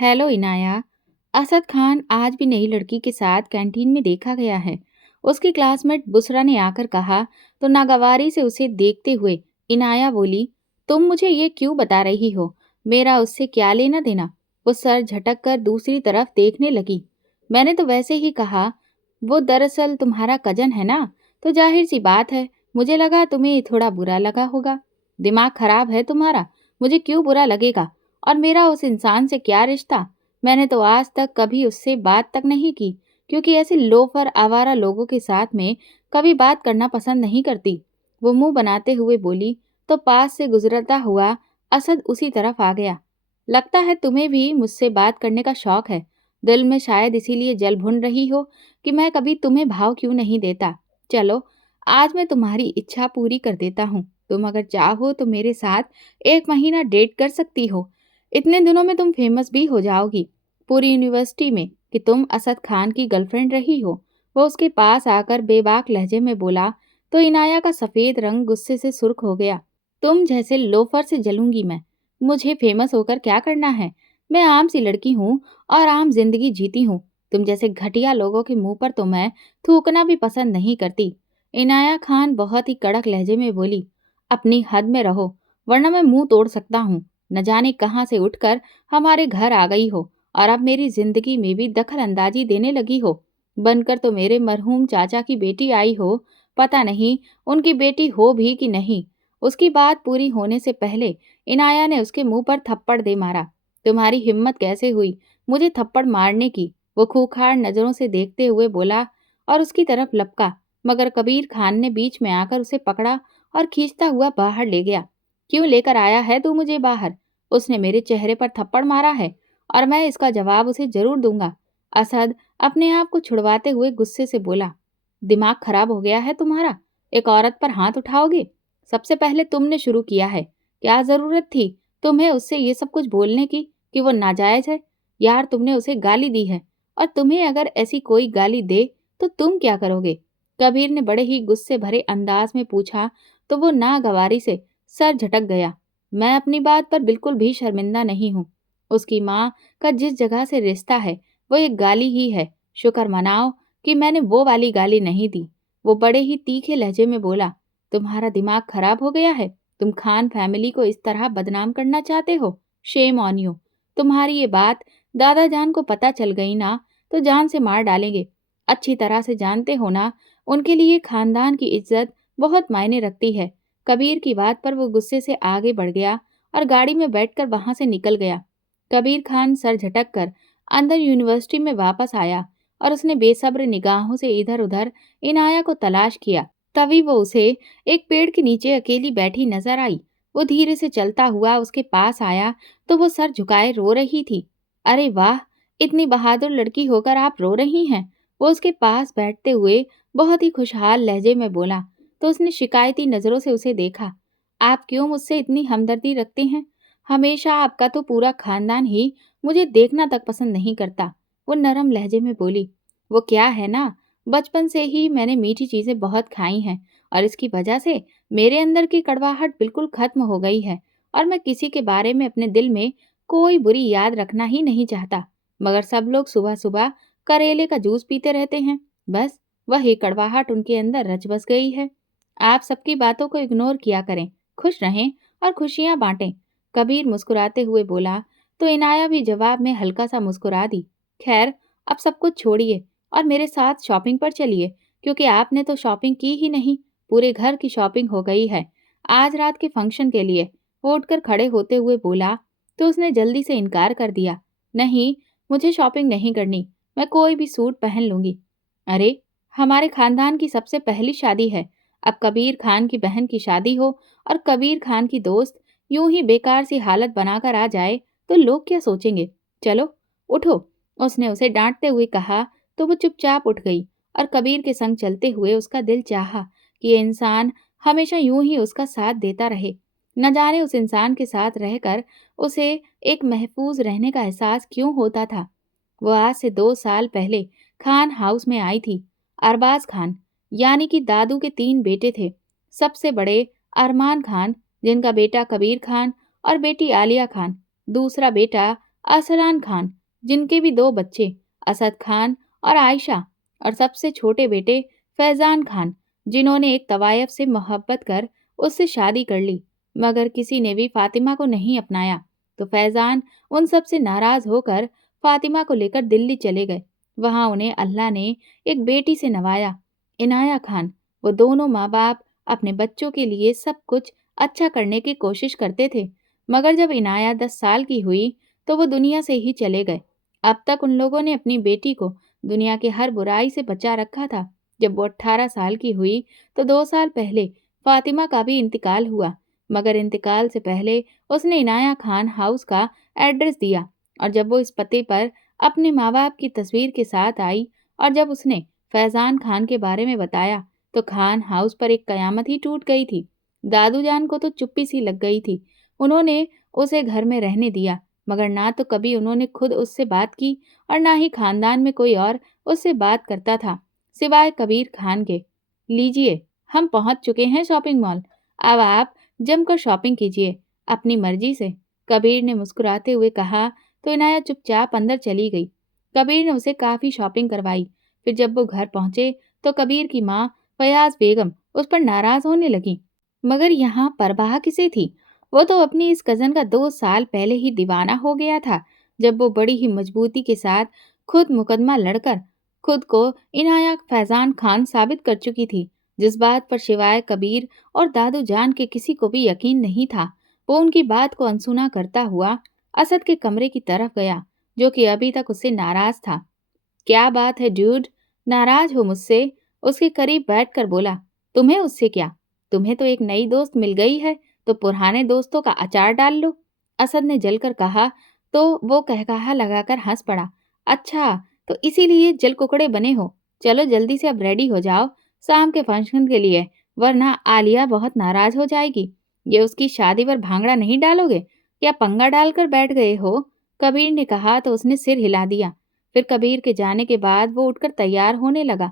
Hello Inaya. Asad Khan आज भी नई लड़की के साथ कैंटीन में देखा गया है। उसकी क्लासमेट बुसरा ने आकर कहा तो नागवारी से उसे देखते हुए इनाया बोली, तुम मुझे ये क्यों बता रही हो? मेरा उससे क्या लेना देना? वो सर झटक कर दूसरी तरफ देखने लगी। मैंने तो वैसे ही कहा, वो दरअसल तुम्हारा कजन है ना, तो जाहिर सी बात है, मुझे लगा तुम्हें थोड़ा बुरा लगा होगा। दिमाग खराब है तुम्हारा। मुझे क्यों बुरा लगेगा? और मेरा उस इंसान से क्या रिश्ता? मैंने तो आज तक कभी उससे बात तक नहीं की, क्योंकि ऐसे लोफर आवारा लोगों के साथ में कभी बात करना पसंद नहीं करती। वो मुंह बनाते हुए बोली, तो पास से गुजरता हुआ असद उसी तरफ आ गया। लगता है तुम्हें भी मुझसे बात करने का शौक है। दिल में शायद इसीलिए जल भुन रही हो कि मैं कभी तुम्हें भाव क्यों नहीं देता। चलो, आज मैं तुम्हारी इच्छा पूरी कर देता हूँ। तुम अगर चाहो तो मेरे साथ 1 महीना डेट कर सकती हो। इतने दिनों में तुम फेमस भी हो जाओगी पूरी यूनिवर्सिटी में कि तुम असद खान की गर्लफ्रेंड रही हो। वो उसके पास आकर बेबाक लहजे में बोला तो इनाया का सफेद रंग गुस्से से सुर्ख हो गया। तुम जैसे लोफर से जलूंगी मैं। मुझे फेमस होकर क्या करना है? मैं आम सी लड़की हूँ और आम जिंदगी जीती हूँ। तुम जैसे घटिया लोगों के मुंह पर तो मैं थूकना भी पसंद नहीं करती। इनाया खान बहुत ही कड़क लहजे में बोली, अपनी हद में रहो, वरना मैं मुंह तोड़ सकता हूँ। न जाने कहाँ से उठकर हमारे घर आ गई हो और अब मेरी जिंदगी में भी दखल अंदाजी देने लगी हो। बनकर तो मेरे मरहूम चाचा की बेटी आई हो। पता नहीं उनकी बेटी हो भी कि नहीं। उसकी बात पूरी होने से पहले इनाया ने उसके मुंह पर थप्पड़ दे मारा। तुम्हारी हिम्मत कैसे हुई मुझे थप्पड़ मारने की? वो खूंखार नजरों से देखते हुए बोला और उसकी तरफ लपका, मगर कबीर खान ने बीच में आकर उसे पकड़ा और खींचता हुआ बाहर ले गया। क्यों लेकर आया है तू मुझे बाहर? उसने मेरे चेहरे पर थप्पड़ मारा है और मैं इसका जवाब उसे जरूर दूंगा। असद अपने आप को छुड़वाते हुए गुस्से से बोला, दिमाग खराब हो गया है तुम्हारा? एक औरत पर हाथ उठाओगे? सबसे पहले तुमने शुरू किया है। क्या जरूरत थी तुम्हें उससे ये सब कुछ बोलने की कि वो नाजायज है? यार, तुमने उसे गाली दी है और तुम्हें अगर ऐसी कोई गाली दे तो तुम क्या करोगे? कबीर ने बड़े ही गुस्से भरे अंदाज में पूछा तो वो नागवारी से सर झटक गया। मैं अपनी बात पर बिल्कुल भी शर्मिंदा नहीं हूँ। उसकी माँ का जिस जगह से रिश्ता है वो एक गाली ही है। शुक्र मनाओ कि मैंने वो वाली गाली नहीं दी। वो बड़े ही तीखे लहजे में बोला, तुम्हारा दिमाग खराब हो गया है? तुम खान फैमिली को इस तरह बदनाम करना चाहते हो? Shame on you. तुम्हारी ये बात दादा जान को पता चल गई ना तो जान से मार डालेंगे। अच्छी तरह से जानते हो ना, उनके लिए खानदान की इज्जत बहुत मायने रखती है। कबीर की बात पर वो गुस्से से आगे बढ़ गया और गाड़ी में बैठकर वहां से निकल गया। कबीर खान सर झटक कर अंदर यूनिवर्सिटी में वापस आया और उसने बेसब्र निगाहों से इधर उधर इनाया को तलाश किया। तभी वो उसे एक पेड़ के नीचे अकेली बैठी नजर आई। वो धीरे से चलता हुआ उसके पास आया तो वो सर झुकाए रो रही थी। अरे वाह, इतनी बहादुर लड़की होकर आप रो रही हैं? वो उसके पास बैठते हुए बहुत ही खुशहाल लहजे में बोला तो उसने शिकायती नजरों से उसे देखा। आप क्यों मुझसे इतनी हमदर्दी रखते हैं? हमेशा आपका तो पूरा खानदान ही मुझे देखना तक पसंद नहीं करता। वो नरम लहजे में बोली, वो क्या है ना, बचपन से ही मैंने मीठी चीजें बहुत खाई हैं और इसकी वजह से मेरे अंदर की कड़वाहट बिल्कुल खत्म हो गई है और मैं किसी के बारे में अपने दिल में कोई बुरी याद रखना ही नहीं चाहता। मगर सब लोग सुबह सुबह करेले का जूस पीते रहते हैं। बस वही कड़वाहट उनके अंदर रच बस गई है। आप सबकी बातों को इग्नोर किया करें, खुश रहें और खुशियां बांटें। कबीर मुस्कुराते हुए बोला तो इनाया भी जवाब में हल्का सा मुस्कुरा दी। खैर, अब सब कुछ छोड़िए और मेरे साथ शॉपिंग पर चलिए, क्योंकि आपने तो शॉपिंग की ही नहीं, पूरे घर की शॉपिंग हो गई है आज रात के फंक्शन के लिए। वो उठकर खड़े होते हुए बोला तो उसने जल्दी से इनकार कर दिया। नहीं, मुझे शॉपिंग नहीं करनी। मैं कोई भी सूट पहन लूंगी। अरे, हमारे खानदान की सबसे पहली शादी है। अब कबीर खान की बहन की शादी हो और कबीर खान की दोस्त यूं ही बेकार सी हालत बनाकर आ जाए तो लोग क्या सोचेंगे? चलो, उठो। उसने उसे डांटते हुए कहा तो वो चुपचाप उठ गई और कबीर के संग चलते हुए उसका दिल चाहा कि ये इंसान हमेशा यूं ही उसका साथ देता रहे। न जाने उस इंसान के साथ रहकर उसे एक महफूज रहने का एहसास क्यों होता था। वो आज से 2 साल पहले खान हाउस में आई थी। अरबाज खान, यानी कि दादू के 3 बेटे थे। सबसे बड़े अरमान खान, जिनका बेटा कबीर खान और बेटी आलिया खान। दूसरा बेटा अरसलान खान, जिनके भी दो बच्चे असद खान और आयशा, और सबसे छोटे बेटे फैजान खान, जिन्होंने एक तवायफ से मोहब्बत कर उससे शादी कर ली, मगर किसी ने भी फातिमा को नहीं अपनाया। तो फैजान उन सब से नाराज होकर फातिमा को लेकर दिल्ली चले गए। वहां उन्हें अल्लाह ने एक बेटी से नवाया, इनाया खान। वो दोनों माँ बाप अपने बच्चों के लिए सब कुछ अच्छा करने की कोशिश करते थे, मगर जब इनाया 10 साल की हुई तो वो दुनिया से ही चले गए। अब तक उन लोगों ने अपनी बेटी को दुनिया की हर बुराई से बचा रखा था। जब वो 18 साल की हुई तो 2 साल पहले फातिमा का भी इंतकाल हुआ, मगर इंतकाल से पहले उसने इनाया खान हाउस का एड्रेस दिया, और जब वो इस पते पर अपने माँ बाप की तस्वीर के साथ आई और जब उसने फैजान खान के बारे में बताया तो खान हाउस पर एक कयामत ही टूट गई थी। दादू जान को तो चुप्पी सी लग गई थी। उन्होंने उसे घर में रहने दिया, मगर ना तो कभी उन्होंने खुद उससे बात की और ना ही खानदान में कोई और उससे बात करता था, सिवाय कबीर खान के। लीजिए, हम पहुंच चुके हैं शॉपिंग मॉल। अब आप जमकर शॉपिंग कीजिए, अपनी मर्जी से, कबीर ने मुस्कुराते हुए कहा। तो इनाया चुपचाप अंदर चली गई। कबीर ने उसे काफ़ी शॉपिंग करवाई। फिर जब वो घर पहुंचे तो कबीर की माँ फयाज बेगम उस पर नाराज होने लगी। मगर यहाँ परवाह किसे थी? वो तो अपनी इस कज़न का 2 साल पहले ही दीवाना हो गया था, जब वो बड़ी ही मजबूती के साथ खुद मुकदमा लड़कर खुद को इनाया फैजान खान साबित कर चुकी थी, जिस बात पर सिवाय कबीर और दादू जान के किसी को भी यकीन नहीं था। वो उनकी बात को अनसुना करता हुआ असद के कमरे की तरफ गया, जो कि अभी तक उससे नाराज था। क्या बात है ड्यूड, नाराज हो मुझसे? उसके करीब बैठकर बोला। तुम्हें उससे क्या? तुम्हें तो एक नई दोस्त मिल गई है, तो पुराने दोस्तों का अचार डाल लो, असद ने जलकर कहा। तो वो कहकहा लगाकर हंस पड़ा। अच्छा, तो इसीलिए जल कुकड़े बने हो। चलो जल्दी से अब रेडी हो जाओ शाम के फंक्शन के लिए, वरना आलिया बहुत नाराज हो जाएगी। ये उसकी शादी पर भांगड़ा नहीं डालोगे? क्या पंगा डालकर बैठ गए हो? कबीर ने कहा तो उसने सिर हिला दिया। फिर कबीर के जाने के बाद वो उठकर तैयार होने लगा।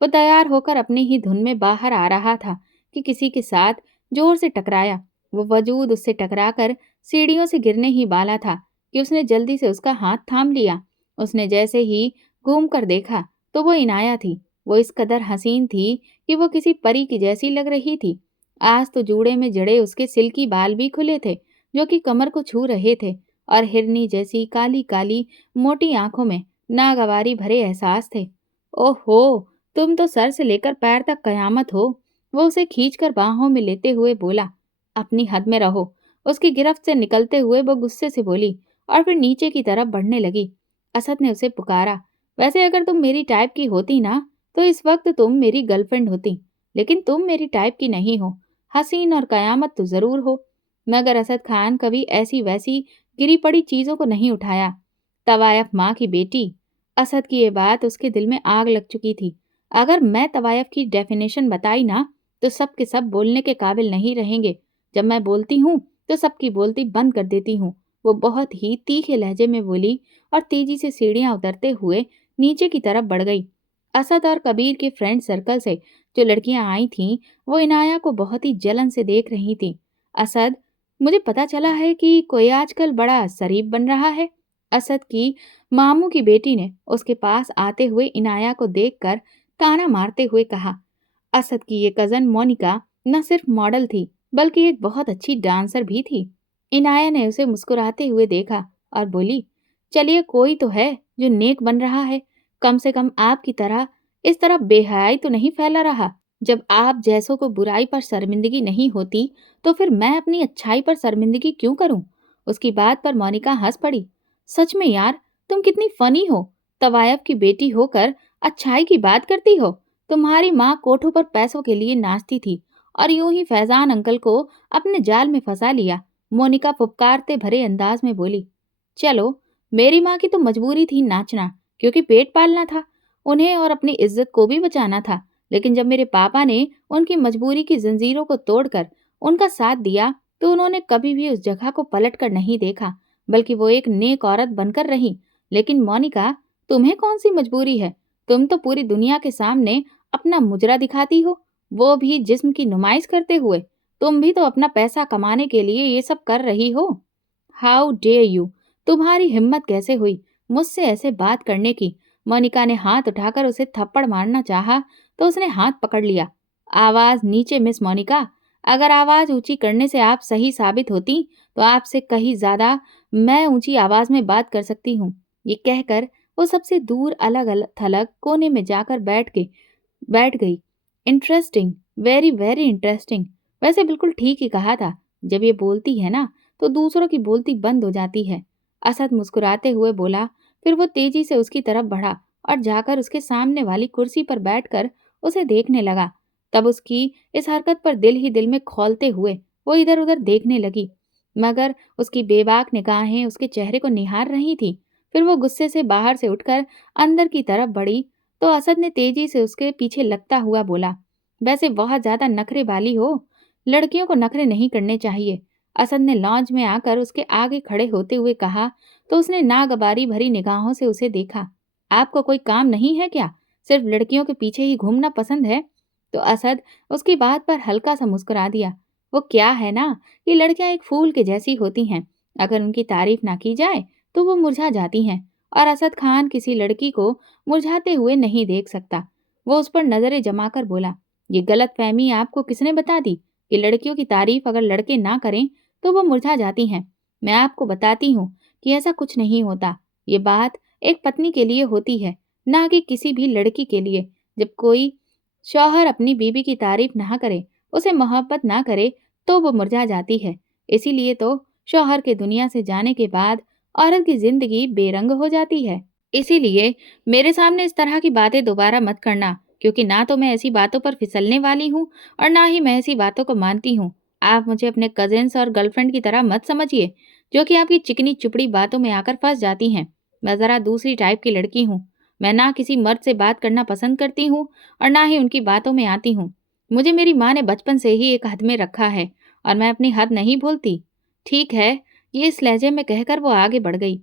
वो तैयार होकर अपनी ही धुन में बाहर आ रहा था कि किसी के साथ जोर से टकराया। वो वजूद उससे टकराकर सीढ़ियों से गिरने ही वाला था कि उसने जल्दी से उसका हाथ थाम लिया। उसने जैसे ही घूम कर देखा तो वो इनाया थी। वो इस कदर हसीन थी कि वो किसी परी की जैसी लग रही थी। आज तो जूड़े में जड़े उसके सिल्की बाल भी खुले थे, जो कि कमर को छू रहे थे, और हिरनी जैसी काली काली मोटी आंखों में नागवारी भरे एहसास थे। ओहो, तुम तो सर से लेकर पैर तक कयामत हो। वो उसे खींचकर बाहों में लेते हुए बोला। अपनी हद में रहो, उसकी गिरफ्त से निकलते हुए वो गुस्से से बोली, और फिर नीचे की तरफ बढ़ने लगी। असद ने उसे पुकारा। वैसे अगर तुम मेरी टाइप की होती ना, तो इस वक्त तुम मेरी गर्लफ्रेंड होती, लेकिन तुम मेरी टाइप की नहीं हो। हसीन और कयामत तो जरूर हो, मगर असद खान कभी ऐसी वैसी गिरी पड़ी चीजों को नहीं उठाया। तवायफ माँ की बेटी। असद की ये बात उसके दिल में आग लग चुकी थी। अगर मैं तवायफ की डेफिनेशन बताई ना, तो सब के सब बोलने के काबिल नहीं रहेंगे। जब मैं बोलती हूँ तो सबकी बोलती बंद कर देती हूँ। वो बहुत ही तीखे लहजे में बोली और तेजी से सीढ़ियां उतरते हुए नीचे की तरफ बढ़ गई। असद और कबीर के फ्रेंड सर्कल से जो लड़कियां आई थीं, वो इनाया को बहुत ही जलन से देख रही थीं। असद, मुझे पता चला है कि कोई आजकल बड़ा शरीफ बन रहा है। असद की मामू की बेटी ने उसके पास आते हुए इनाया को देखकर ताना मारते हुए कहा। असद की ये कज़न मोनिका न सिर्फ मॉडल थी, बल्कि एक बहुत अच्छी डांसर भी थी। इनाया ने उसे मुस्कुराते हुए देखा और बोली, चलिए कोई तो है जो नेक बन रहा है। कम से कम आपकी तरह इस तरह बेहयाई तो नहीं फैला रहा। जब आप जैसों को बुराई पर शर्मिंदगी नहीं होती, तो फिर मैं अपनी अच्छाई पर शर्मिंदगी क्यों करूं? उसकी बात पर मोनिका हंस पड़ी। सच में यार, तुम कितनी फनी हो। तवायफ की बेटी होकर अच्छाई की बात करती हो। तुम्हारी माँ कोठों पर पैसों के लिए नाचती थी और यूं ही फैजान अंकल को अपने जाल में फंसा लिया। मोनिका फुफकारते भरे अंदाज में बोली। चलो, मेरी माँ की तो मजबूरी थी नाचना, क्योंकि पेट पालना था उन्हें और अपनी इज्जत को भी बचाना था। लेकिन जब मेरे पापा ने उनकी मजबूरी की जंजीरों को तोड़कर उनका साथ दिया, तो उन्होंने कभी भी उस जगह को पलट कर नहीं देखा, बल्कि वो एक नेक औरत बनकर रही। लेकिन मोनिका, तुम्हें कौन सी मजबूरी है? तुम तो पूरी दुनिया के सामने अपना मुजरा दिखाती हो, वो भी जिस्म की नुमाइश करते हुए। तुम भी तो अपना पैसा कमाने के लिए ये सब कर रही हो। How dare you! तुम्हारी हिम्मत कैसे हुई मुझसे ऐसे बात करने की? मोनिका ने हाथ उठाकर उसे थप्पड़ मारना चाहा तो उसने हाथ पकड़ लिया। आवाज नीचे मिस मोनिका। अगर आवाज ऊंची करने से आप सही साबित होती तो आपसे कहीं ज्यादा मैं ऊंची आवाज में बात कर सकती हूँ। ये कहकर वो सबसे दूर अलग अलग थलग कोने में जाकर बैठ गई। Interesting, very very interesting. वैसे बिल्कुल ठीक ही कहा था। जब ये बोलती है ना तो दूसरों की बोलती बंद हो जाती है। असद मुस्कुराते हुए बोला। फिर वो तेजी से उसकी तरफ बढ़ा और जाकर उसके सामने वाली कुर्सी पर बैठकर उसे देखने लगा। तब उसकी इस हरकत पर दिल ही दिल में खौलते हुए वो इधर उधर देखने लगी, मगर उसकी बेबाक निगाहें उसके चेहरे को निहार रही थी। फिर वो गुस्से से बाहर से उठकर अंदर की तरफ बढ़ी तो असद ने तेजी से उसके पीछे लगता हुआ बोला, वैसे बहुत ज्यादा नखरे वाली हो। लड़कियों को नखरे नहीं करने चाहिए। असद ने लॉन्च में आकर उसके आगे खड़े होते हुए कहा तो उसने नागवारी भरी निगाहों से उसे देखा। आपको कोई काम नहीं है क्या? सिर्फ लड़कियों के पीछे ही घूमना पसंद है? तो असद उसकी बात पर हल्का सा मुस्कुरा दिया। वो क्या है ना, ये लड़कियां एक फूल के जैसी होती हैं। अगर उनकी तारीफ ना की जाए तो वो मुरझा जाती हैं, और असद खान किसी लड़की को मुरझाते हुए नहीं देख सकता। वो उस पर नजरें जमाकर बोला, ये गलत फहमी आपको किसने बता दी कि लड़कियों की तारीफ अगर लड़के ना करें तो वो मुरझा जाती हैं? मैं आपको बताती हूँ कि ऐसा कुछ नहीं होता। ये बात एक पत्नी के लिए होती है, ना कि किसी भी लड़की के लिए। जब कोई शौहर अपनी बीवी की तारीफ ना करे, उसे मोहब्बत ना करे, तो वो मुरझा जाती है। इसीलिए तो शौहर के दुनिया से जाने के बाद औरत की जिंदगी बेरंग हो जाती है। इसीलिए मेरे सामने इस तरह की बातें दोबारा मत करना, क्योंकि ना तो मैं ऐसी बातों पर फिसलने वाली हूँ और ना ही मैं ऐसी बातों को मानती हूँ। आप मुझे अपने कजिन्स और गर्लफ्रेंड की तरह मत समझिए, जो कि आपकी चिकनी चुपड़ी बातों में आकर फंस जाती हैं। मैं जरा दूसरी टाइप की लड़की हूँ। मैं ना किसी मर्द से बात करना पसंद करती हूँ और ना ही उनकी बातों में आती हूँ। मुझे मेरी माँ ने बचपन से ही एक हद में रखा है और मैं अपनी हद नहीं भूलती। ठीक है, ये इस लहजे में कहकर वो आगे बढ़ गई।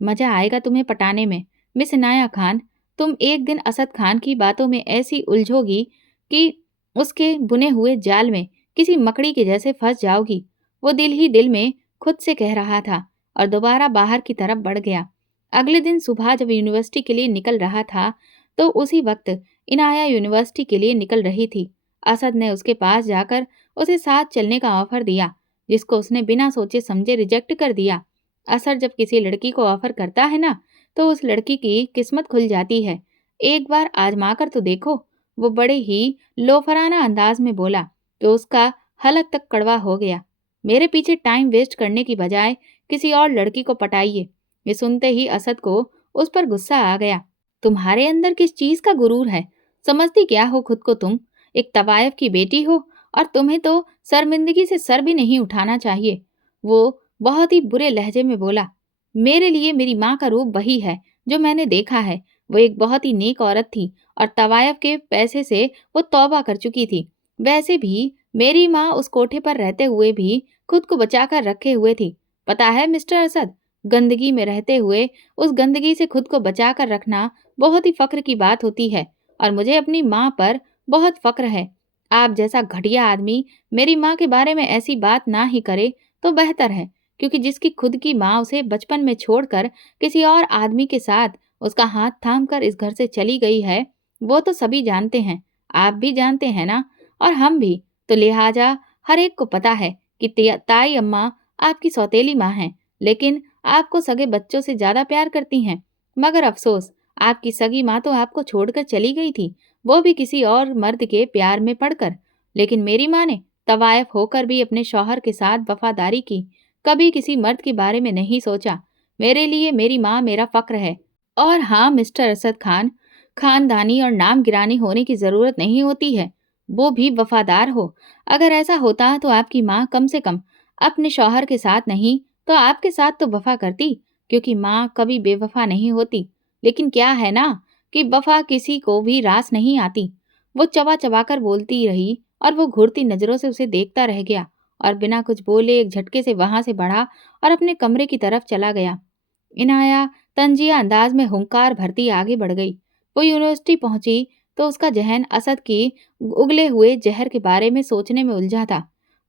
मजा आएगा तुम्हें पटाने में मिस इनाया खान। तुम एक दिन असद खान की बातों में ऐसी उलझोगी कि उसके बुने हुए जाल में किसी मकड़ी के जैसे फंस जाओगी। वो दिल ही दिल में खुद से कह रहा था और दोबारा बाहर की तरफ बढ़ गया। अगले दिन सुबह जब यूनिवर्सिटी के लिए निकल रहा था तो उसी वक्त इनाया यूनिवर्सिटी के लिए निकल रही थी। असद ने उसके पास जाकर उसे साथ चलने का ऑफर दिया, जिसको उसने बिना सोचे समझे रिजेक्ट कर दिया। असद जब किसी लड़की को ऑफर करता है ना तो उस लड़की की किस्मत खुल जाती है। एक बार आजमा कर तो देखो। वो बड़े ही लोफराना अंदाज में बोला तो उसका हलक तक कड़वा हो गया। मेरे पीछे टाइम वेस्ट करने की बजाय किसी और लड़की को पटाइए। ये सुनते ही असद को उस पर गुस्सा आ गया। तुम्हारे अंदर किस चीज का गुरूर है? समझती क्या हो खुद को तुम? एक तवायफ की बेटी हो और तुम्हें तो शर्मिंदगी से सर भी नहीं उठाना चाहिए। वो बहुत ही बुरे लहजे में बोला, मेरे लिए मेरी माँ का रूप वही है जो मैंने देखा है। वो एक बहुत ही नेक औरत थी और तवायफ के पैसे से वो तौबा कर चुकी थी। वैसे भी मेरी माँ उस कोठे पर रहते हुए भी खुद को बचाकर रखे हुए थी। पता है मिस्टर असद, गंदगी में रहते हुए उस गंदगी से खुद को बचाकर रखना बहुत ही फक्र की बात होती है, और मुझे अपनी माँ पर बहुत फक्र है। आप जैसा घटिया आदमी मेरी माँ के बारे में ऐसी बात ना ही करे तो बेहतर है, क्योंकि जिसकी खुद की माँ उसे बचपन में छोड़कर किसी और आदमी के साथ उसका हाथ थामकर इस घर से चली गई है, वो तो सभी जानते हैं। आप भी जानते हैं ना, और हम भी। तो लिहाजा हर एक को पता है कि ताई अम्मा आपकी सौतेली माँ हैं, लेकिन आपको सगे बच्चों से ज्यादा प्यार करती हैं। मगर अफसोस, आपकी सगी माँ तो आपको छोड़कर चली गई थी, वो भी किसी और मर्द के प्यार में पड़कर। लेकिन मेरी माँ ने तवायफ होकर भी अपने शौहर के साथ वफादारी की, कभी किसी मर्द के बारे में नहीं सोचा। मेरे लिए मेरी माँ मेरा फक्र है। और हाँ मिस्टर असद खान, खानदानी और नाम गिरानी होने की जरूरत नहीं होती है, वो भी वफादार हो। अगर ऐसा होता तो आपकी माँ कम से कम अपने शौहर के साथ नहीं तो आपके साथ तो वफा करती, क्योंकि माँ कभी बेवफा नहीं होती। लेकिन क्या है ना कि वफा किसी को भी रास नहीं आती। वो चबा चबा कर बोलती रही और वो घूरती नजरों से उसे देखता रह गया और बिना कुछ बोले एक झटके से वहां से बढ़ा और अपने कमरे की तरफ चला गया। इनाया तंजिया अंदाज में हुंकार भरती आगे बढ़ गई। वो यूनिवर्सिटी पहुंची तो उसका जहन असद की उगले हुए जहर के बारे में सोचने में उलझा था।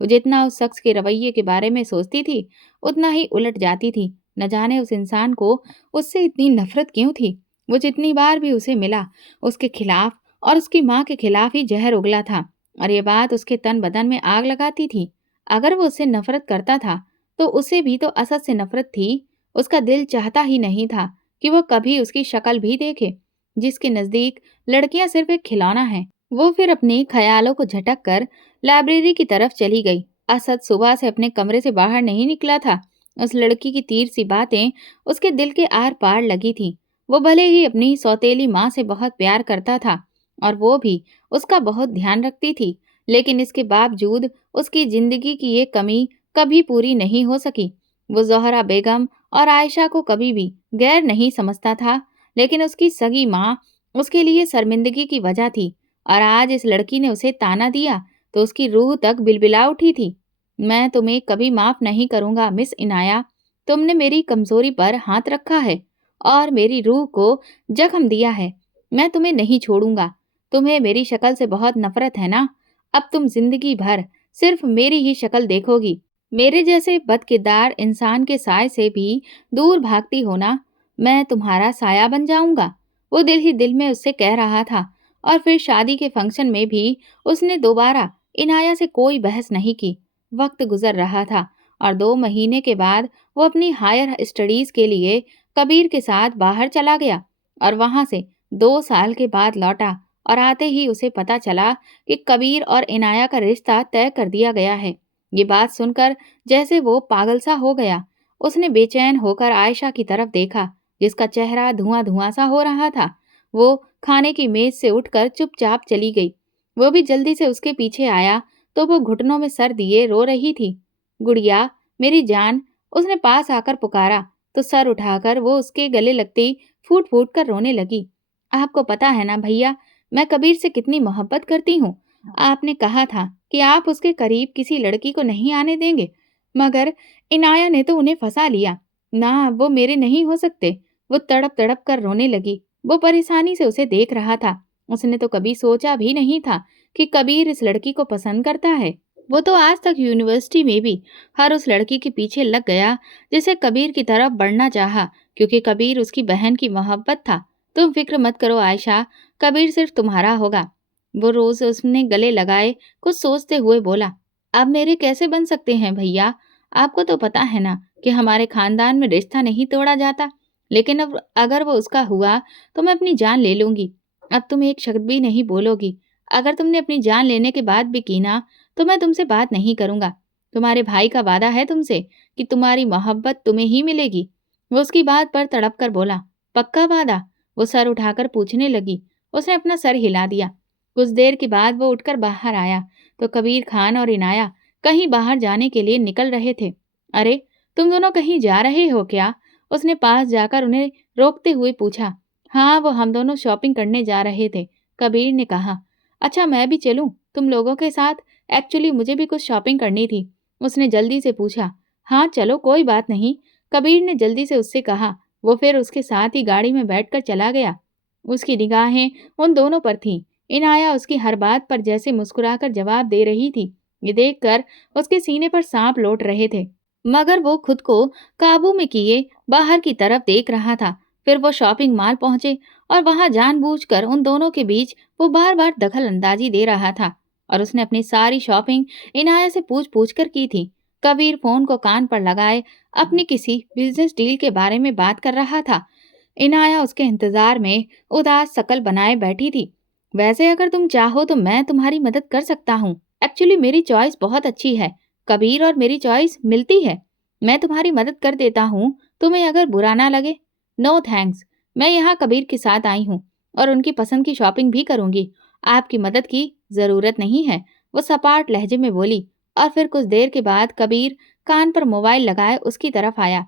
वो जितना उस शख्स के रवैये के बारे में सोचती थी उतना ही उलट जाती थी। न जाने उस इंसान को उससे इतनी नफरत क्यों थी। वो जितनी बार भी उसे मिला, उसके खिलाफ और उसकी माँ के खिलाफ ही जहर उगला था, और ये बात उसके तन बदन में आग लगाती थी। अगर वो उससे नफरत करता था, तो उसे भी तो असद से नफरत थी। उसका दिल चाहता ही नहीं था कि वो कभी उसकी शक्ल भी देखे, जिसके नजदीक लड़कियां सिर्फ एक खिलौना है। वो फिर अपने ख्यालों को झटक कर लाइब्रेरी की तरफ चली गई। असद सुबह से अपने कमरे से बाहर नहीं निकला था। उस लड़की की तीर सी बातें उसके दिल के आर पार लगी थी। वो भले ही अपनी सौतेली माँ से बहुत प्यार करता था, और वो भी उसका बहुत ध्यान रखती थी, लेकिन इसके बावजूद उसकी जिंदगी की ये कमी कभी पूरी नहीं हो सकी। वो ज़ोहरा बेगम और आयशा को कभी भी गैर नहीं समझता था, लेकिन उसकी सगी माँ उसके लिए शर्मिंदगी की वजह थी। और आज इस लड़की ने उसे ताना दिया तो उसकी रूह तक बिलबिला उठी थी। मैं तुम्हें कभी माफ नहीं करूंगा मिस इनाया। तुमने मेरी कमजोरी पर हाथ रखा है और मेरी रूह को जख्म दिया है। मैं तुम्हें नहीं छोड़ूंगा। तुम्हें मेरी शक्ल से बहुत नफरत है ना? अब तुम जिंदगी भर सिर्फ मेरी ही शक्ल देखोगी। मेरे जैसे बदकिरदार इंसान के साय से भी दूर भागती हो ना? मैं तुम्हारा साया बन जाऊंगा। वो दिल ही दिल में उससे कह रहा था। और फिर शादी के फंक्शन में भी उसने दोबारा इनाया से कोई बहस नहीं की। वक्त गुजर रहा था और 2 महीने के बाद वो अपनी हायर स्टडीज के लिए कबीर के साथ बाहर चला गया, और वहां से 2 साल के बाद लौटा। और आते ही उसे पता चला कि कबीर और इनाया का रिश्ता तय कर दिया गया है। ये बात सुनकर जैसे वो पागल सा हो गया। उसने बेचैन होकर आयशा की तरफ देखा, जिसका चेहरा धुआं धुआं सा हो रहा था। वो खाने की मेज से उठकर चुपचाप चली गई। वो भी जल्दी से उसके पीछे आया तो वो घुटनों में सर दिए रो रही थी। गुड़िया, मेरी जान, उसने पास आकर पुकारा तो सर उठाकर वो उसके गले लगते ही फूट फूट कर रोने लगी। आपको पता है ना भैया, मैं कबीर से कितनी मोहब्बत करती हूँ। आपने कहा था कि आप उसके करीब किसी लड़की को नहीं आने देंगे, मगर इनाया ने तो उन्हें फंसा लिया ना। वो मेरे नहीं हो सकते। वो तड़प तड़प कर रोने लगी। वो परेशानी से उसे देख रहा था। उसने तो कभी सोचा भी नहीं था कि कबीर इस लड़की को पसंद करता है। वो तो आज तक यूनिवर्सिटी में भी हर उस लड़की के पीछे लग गया जिसे कबीर की तरफ बढ़ना चाहा, क्योंकि कबीर उसकी बहन की मोहब्बत था। तुम फिक्र मत करो आयशा, कबीर सिर्फ तुम्हारा होगा। वो रोज उसने गले लगाए कुछ सोचते हुए बोला। अब मेरे कैसे बन सकते हैं भैया? आपको तो पता है ना कि हमारे खानदान में रिश्ता नहीं तोड़ा जाता। लेकिन अब अगर वो उसका हुआ तो मैं अपनी जान ले लूंगी। अब तुम एक शब्द भी नहीं बोलोगी। अगर तुमने अपनी जान लेने के बाद भी की ना, तो मैं तुमसे बात नहीं करूंगा। तुम्हारे भाई का वादा है तुमसे कि तुम्हारी मोहब्बत तुम्हें ही मिलेगी। वो उसकी बात पर तड़प कर बोला। पक्का वादा? वो सर उठाकर पूछने लगी। उसने अपना सर हिला दिया। कुछ देर के बाद वो उठकर बाहर आया तो कबीर खान और इनाया कहीं बाहर जाने के लिए निकल रहे थे। अरे, तुम दोनों कहीं जा रहे हो क्या? उसने पास जाकर उन्हें रोकते हुए पूछा। हाँ, वो हम दोनों शॉपिंग करने जा रहे थे, कबीर ने कहा। अच्छा, मैं भी चलूं तुम लोगों के साथ? एक्चुअली मुझे भी कुछ शॉपिंग करनी थी। उसने जल्दी से पूछा। हाँ चलो, कोई बात नहीं, कबीर ने जल्दी से उससे कहा। वो फिर उसके साथ ही गाड़ी में बैठकर चला गया। उसकी निगाहें उन दोनों पर थीं। इनाया उसकी हर बात पर जैसे मुस्कुराकर जवाब दे रही थी। ये देखकर उसके सीने पर सांप लौट रहे थे, मगर वो खुद को काबू में किए बाहर की तरफ देख रहा था। फिर वो शॉपिंग मॉल पहुंचे और वहां जानबूझकर उन दोनों के बीच वो बार बार दखल अंदाजी दे रहा था, और उसने अपनी सारी शॉपिंग इनाया से पूछ पूछ कर की थी। कबीर फोन को कान पर लगाए अपनी किसी बिजनेस डील के बारे में बात कर रहा था। इनाया उसके इंतजार में उदास शकल बनाए बैठी थी। वैसे अगर तुम चाहो तो मैं तुम्हारी मदद कर सकता हूँ। एक्चुअली मेरी चॉइस बहुत अच्छी है। कबीर और मेरी चॉइस मिलती है। मैं तुम्हारी मदद कर देता हूँ, तुम्हें अगर बुरा ना लगे। नो थैंक्स, मैं यहाँ कबीर के साथ आई हूँ और उनकी पसंद की शॉपिंग भी करूंगी। आपकी मदद की जरूरत नहीं है, वो सपाट लहजे में बोली। और फिर कुछ देर के बाद कबीर कान पर मोबाइल लगाए उसकी तरफ आया।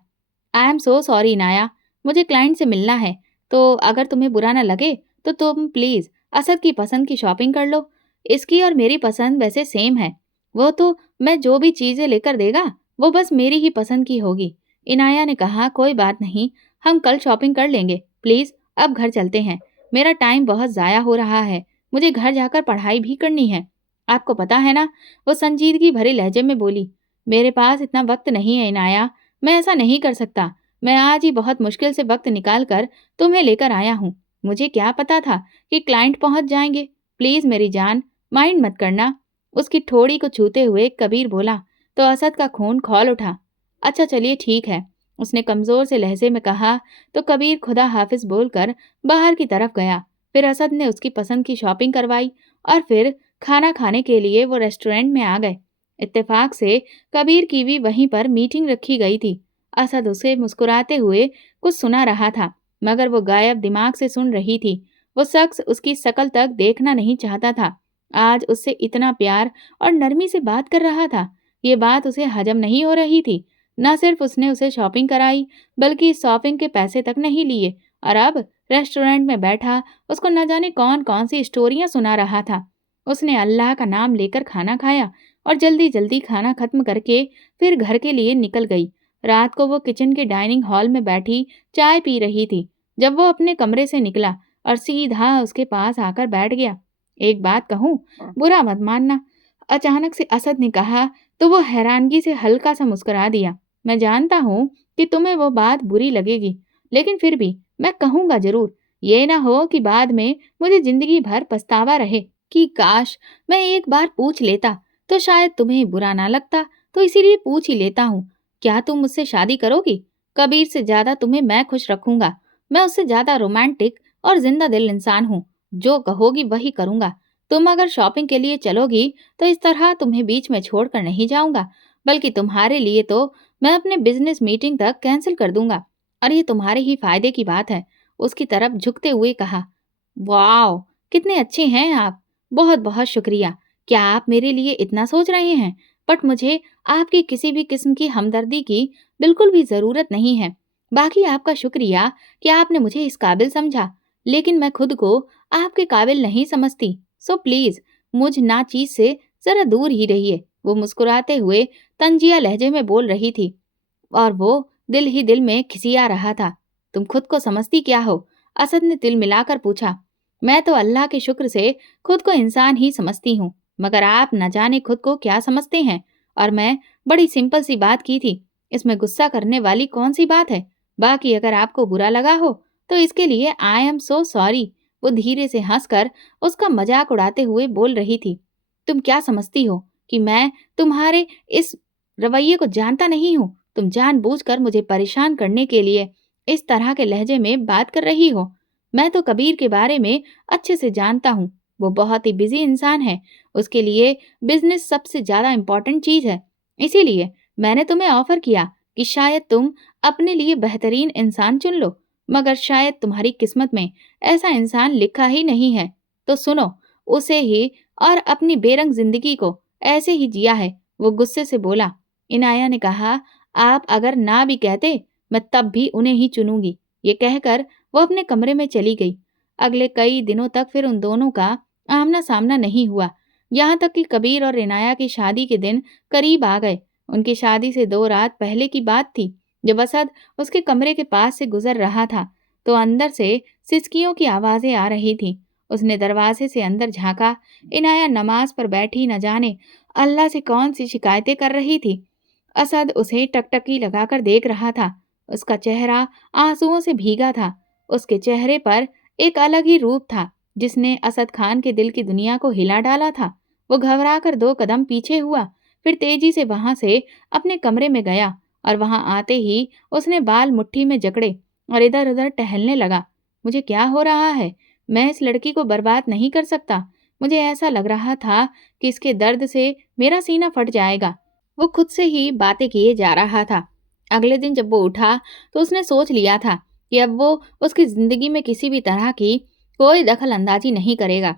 आई एम सो सॉरी नाया, मुझे क्लाइंट से मिलना है, तो अगर तुम्हें बुरा ना लगे तो तुम प्लीज असद की पसंद की शॉपिंग कर लो। इसकी और मेरी पसंद वैसे सेम है। वो तो मैं जो भी चीजें लेकर देगा वो बस मेरी ही पसंद की होगी। इनाया ने कहा, कोई बात नहीं, हम कल शॉपिंग कर लेंगे। प्लीज अब घर चलते हैं। मेरा टाइम बहुत ज़ाया हो रहा है। मुझे घर जाकर पढ़ाई भी करनी है। आपको पता है ना, वो संजीदगी भरे लहजे में बोली। मेरे पास इतना वक्त नहीं है इनाया, मैं ऐसा नहीं कर सकता। मैं आज ही बहुत मुश्किल से वक्त निकाल कर तुम्हें लेकर आया हूँ। मुझे क्या पता था कि क्लाइंट पहुंच जाएंगे। प्लीज मेरी जान, माइंड मत करना। उसकी ठोड़ी को छूते हुए कबीर बोला तो असद का खून खौल उठा। अच्छा चलिए ठीक है, उसने कमजोर से लहजे में कहा। तो कबीर खुदा हाफिज बोलकर बाहर की तरफ गया। फिर असद ने उसकी पसंद की शॉपिंग करवाई और फिर खाना खाने के लिए वो रेस्टोरेंट में आ गए। इत्तेफाक से कबीर की भी वहीं पर मीटिंग रखी गई थी। असद उसे मुस्कुराते हुए कुछ सुना रहा था, मगर वो गायब दिमाग से सुन रही थी। वो शख्स उसकी शकल तक देखना नहीं चाहता था। आज उससे इतना प्यार और नरमी से बात कर रहा था। ये बात उसे हजम नहीं हो रही थी। न सिर्फ उसने उसे शॉपिंग कराई, बल्कि शॉपिंग के पैसे तक नहीं लिए, और अब रेस्टोरेंट में बैठा उसको न जाने कौन कौन सी स्टोरियां सुना रहा था। उसने अल्लाह का नाम लेकर खाना खाया और जल्दी जल्दी खाना खत्म करके फिर घर के लिए निकल गई। रात को वो किचन के डाइनिंग हॉल में बैठी चाय पी रही थी जब वो अपने कमरे से निकला और सीधा उसके पास आकर बैठ गया। एक बात कहूँ, बुरा मत मानना, अचानक से असद ने कहा। तो वो हैरानगी से हल्का सा मुस्कुरा दिया। मैं जानता हूँ कि तुम्हें वो बात बुरी लगेगी, लेकिन फिर भी मैं कहूँगा जरूर। ये ना हो कि बाद में मुझे जिंदगी भर पछतावा रहे कि काश मैं एक बार पूछ लेता, तो शायद तुम्हें बुरा ना लगता। तो इसीलिए पूछ ही लेता हूँ, क्या तुम मुझसे शादी करोगी? कबीर से ज्यादा तुम्हें मैं खुश रखूंगा। मैं उससे ज्यादा रोमांटिक और जिंदा दिल इंसान हूँ। जो कहोगी वही करूंगा। तुम अगर शॉपिंग के लिए चलोगी तो इस तरह तुम्हें बीच में छोड़कर नहीं जाऊंगा, बल्कि तुम्हारे लिए तो मैं अपने बिजनेस मीटिंग तक कैंसिल कर दूंगा। और ये तुम्हारे ही फायदे की बात है। उसकी तरफ झुकते हुए कहा। वाह, कितने अच्छे हैं आप। बहुत बहुत शुक्रिया। क्या आप मेरे लिए इतना सोच रहे हैं? बट मुझे आपकी किसी भी किस्म की हमदर्दी की बिल्कुल भी ज़रूरत नहीं है। बाकी आपका शुक्रिया कि आपने मुझे इस काबिल समझा, लेकिन मैं खुद को आपके काबिल नहीं समझती। सो प्लीज़ मुझ नाचीज़ से ज़रा दूर ही रहिए। वो मुस्कुराते हुए तंजिया लहजे में बोल रही थी, और वो दिल ही दिल में खिसिया रहा था। तुम खुद को समझती क्या हो? असद ने तिल मिलाकर पूछा। मैं तो अल्लाह के शुक्र से खुद को इंसान ही समझती हूँ, मगर आप न जाने खुद को क्या समझते हैं। और मैं बड़ी सिंपल सी बात की थी, इसमें गुस्सा करने वाली कौन सी बात है? बाकी अगर आपको बुरा लगा हो तो इसके लिए आई एम सो सॉरी। वो धीरे से हंसकर उसका मजाक उड़ाते हुए बोल रही थी। तुम क्या समझती हो कि मैं तुम्हारे इस रवैये को जानता नहीं हूँ? तुम जानबूझकर मुझे परेशान करने के लिए इस तरह के लहजे में बात कर रही हो। मैं तो कबीर के बारे में अच्छे से जानता हूँ। वो बहुत ही बिजी इंसान है। उसके लिए बिजनेस सबसे ज्यादा इम्पोर्टेंट चीज है। इसीलिए मैंने तुम्हें ऑफर किया कि शायद तुम अपने लिए बेहतरीन इंसान चुन लो, मगर शायद तुम्हारी किस्मत में ऐसा इंसान लिखा ही नहीं है। तो सुनो उसे ही, और अपनी बेरंग जिंदगी को ऐसे ही जिया है। वो गुस्से से बोला। इनाया ने कहा, आप अगर ना भी कहते मैं तब भी उन्हें ही चुनूंगी। ये कहकर वो अपने कमरे में चली गई। अगले कई दिनों तक फिर उन दोनों का आमना सामना नहीं हुआ। यहाँ तक कि कबीर और इनाया की शादी के दिन करीब आ गए। उनकी शादी से 2 रात पहले की बात थी। जब असद उसके कमरे के पास से गुजर रहा था तो अंदर से सिसकियों की आवाजें आ रही थी। उसने दरवाजे से अंदर झांका। इनाया नमाज पर बैठी न जाने अल्लाह से कौन सी शिकायतें कर रही थी। असद उसे टकटकी लगाकर देख रहा था। उसका चेहरा आंसुओं से भीगा था। उसके चेहरे पर एक अलग ही रूप था जिसने असद खान के दिल की दुनिया को हिला डाला था। वो घबराकर 2 कदम पीछे हुआ, फिर तेजी से वहां से अपने कमरे में गया, और वहां आते ही उसने बाल मुट्ठी में जकड़े और इधर उधर टहलने लगा। मुझे क्या हो रहा है? मैं इस लड़की को बर्बाद नहीं कर सकता। मुझे ऐसा लग रहा था कि इसके दर्द से मेरा सीना फट जाएगा। वो खुद से ही बातें किए जा रहा था। अगले दिन जब वो उठा तो उसने सोच लिया था कि अब वो उसकी जिंदगी में किसी भी तरह की कोई दखल अंदाजी नहीं करेगा।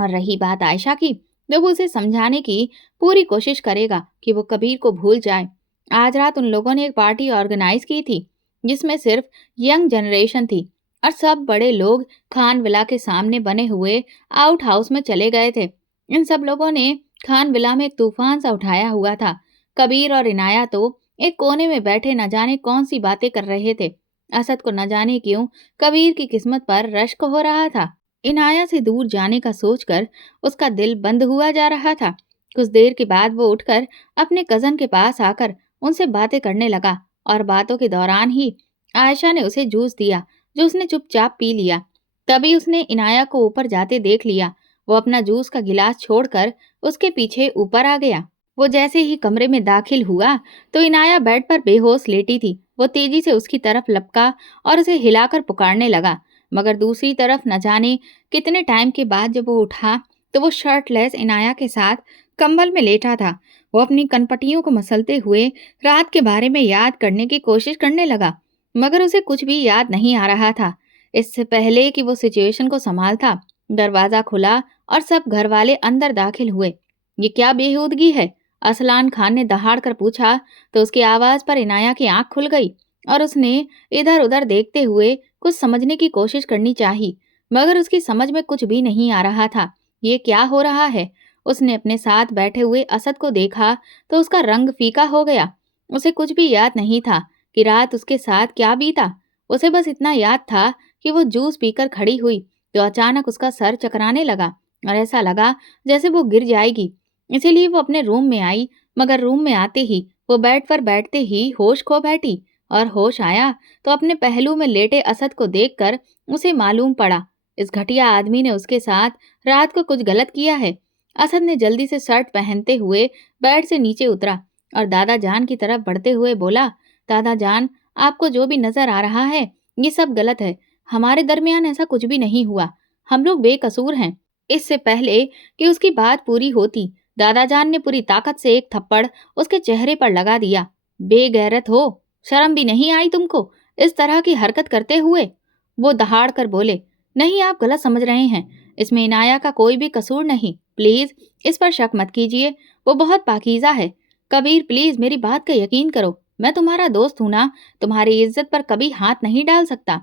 और रही बात आयशा की, तो वो उसे समझाने की पूरी कोशिश करेगा कि वो कबीर को भूल जाए। आज रात उन लोगों ने एक पार्टी ऑर्गेनाइज की थी जिसमें सिर्फ यंग जनरेशन थी, और सब बड़े लोग खान विला के सामने बने हुए आउट हाउस में चले गए थे। इन सब लोगों ने खान विला में एक तूफान सा उठाया हुआ था। कबीर और इनाया तो एक कोने में बैठे न जाने कौन सी बातें कर रहे थे। असद को न जाने क्यों कबीर की किस्मत पर रश्क हो रहा था। इनाया से दूर जाने का सोचकर उसका दिल बंद हुआ जा रहा था। कुछ देर के बाद वो उठकर अपने कजन के पास आकर उनसे बातें करने लगा। और बातों के दौरान ही आयशा ने उसे जूस दिया, जो उसने चुपचाप पी लिया। तभी उसने इनाया को ऊपर जाते देख लिया। वो अपना जूस का गिलास छोड़कर उसके पीछे ऊपर आ गया। वो जैसे ही कमरे में दाखिल हुआ तो इनाया बेड पर बेहोश लेटी थी। वो तेजी से उसकी तरफ लपका और उसे हिलाकर पुकारने लगा, मगर दूसरी तरफ न जाने कितने टाइम के बाद जब वो उठा तो वो शर्टलेस इनाया के साथ कंबल में लेटा था। वो अपनी कनपटियों को मसलते हुए रात के बारे में याद करने की कोशिश करने लगा, मगर उसे कुछ भी याद नहीं आ रहा था। इससे पहले कि वो सिचुएशन को संभालता, दरवाजा खुला और सब घर वाले अंदर दाखिल हुए। ये क्या बेहूदगी है? असलान खान ने दहाड़ कर पूछा तो उसकी आवाज पर इनाया की आंख खुल गई और उसने इधर उधर देखते हुए कुछ समझने की कोशिश करनी चाही, मगर उसकी समझ में कुछ भी नहीं आ रहा था। ये क्या हो रहा है? उसने अपने साथ बैठे हुए असद को देखा तो उसका रंग फीका हो गया। उसे कुछ भी याद नहीं था कि रात उसके साथ क्या बीता। उसे बस इतना याद था कि वो जूस पीकर खड़ी हुई तो अचानक उसका सर चकराने लगा और ऐसा लगा जैसे वो गिर जाएगी। इसीलिए वो अपने रूम में आई, मगर रूम में आते ही वो बेड पर बैठते ही होश खो बैठी और होश आया तो अपने पहलू में लेटे असद को देखकर उसे मालूम पड़ा इस घटिया आदमी ने उसके साथ रात को कुछ गलत किया है। असद ने जल्दी से शर्ट पहनते हुए बेड से नीचे उतरा और दादा जान की तरफ बढ़ते हुए बोला, दादा जान, आपको जो भी नजर आ रहा है ये सब गलत है। हमारे दरमियान ऐसा कुछ भी नहीं हुआ। हम लोग बेकसूर हैं। इससे पहले कि उसकी बात पूरी होती, दादा जान ने पूरी ताकत से एक थप्पड़ उसके चेहरे पर लगा दिया। बेगैरत हो, शर्म भी नहीं आई तुमको इस तरह की हरकत करते हुए? वो दहाड़ कर बोले, नहीं, आप गलत समझ रहे हैं। इसमें इनाया का कोई भी कसूर नहीं। प्लीज इस पर शक मत कीजिए। वो बहुत पाकीज़ा है। कबीर, प्लीज मेरी बात का यकीन करो। मैं तुम्हारा दोस्त हूं ना, तुम्हारी इज्जत पर कभी हाथ नहीं डाल सकता।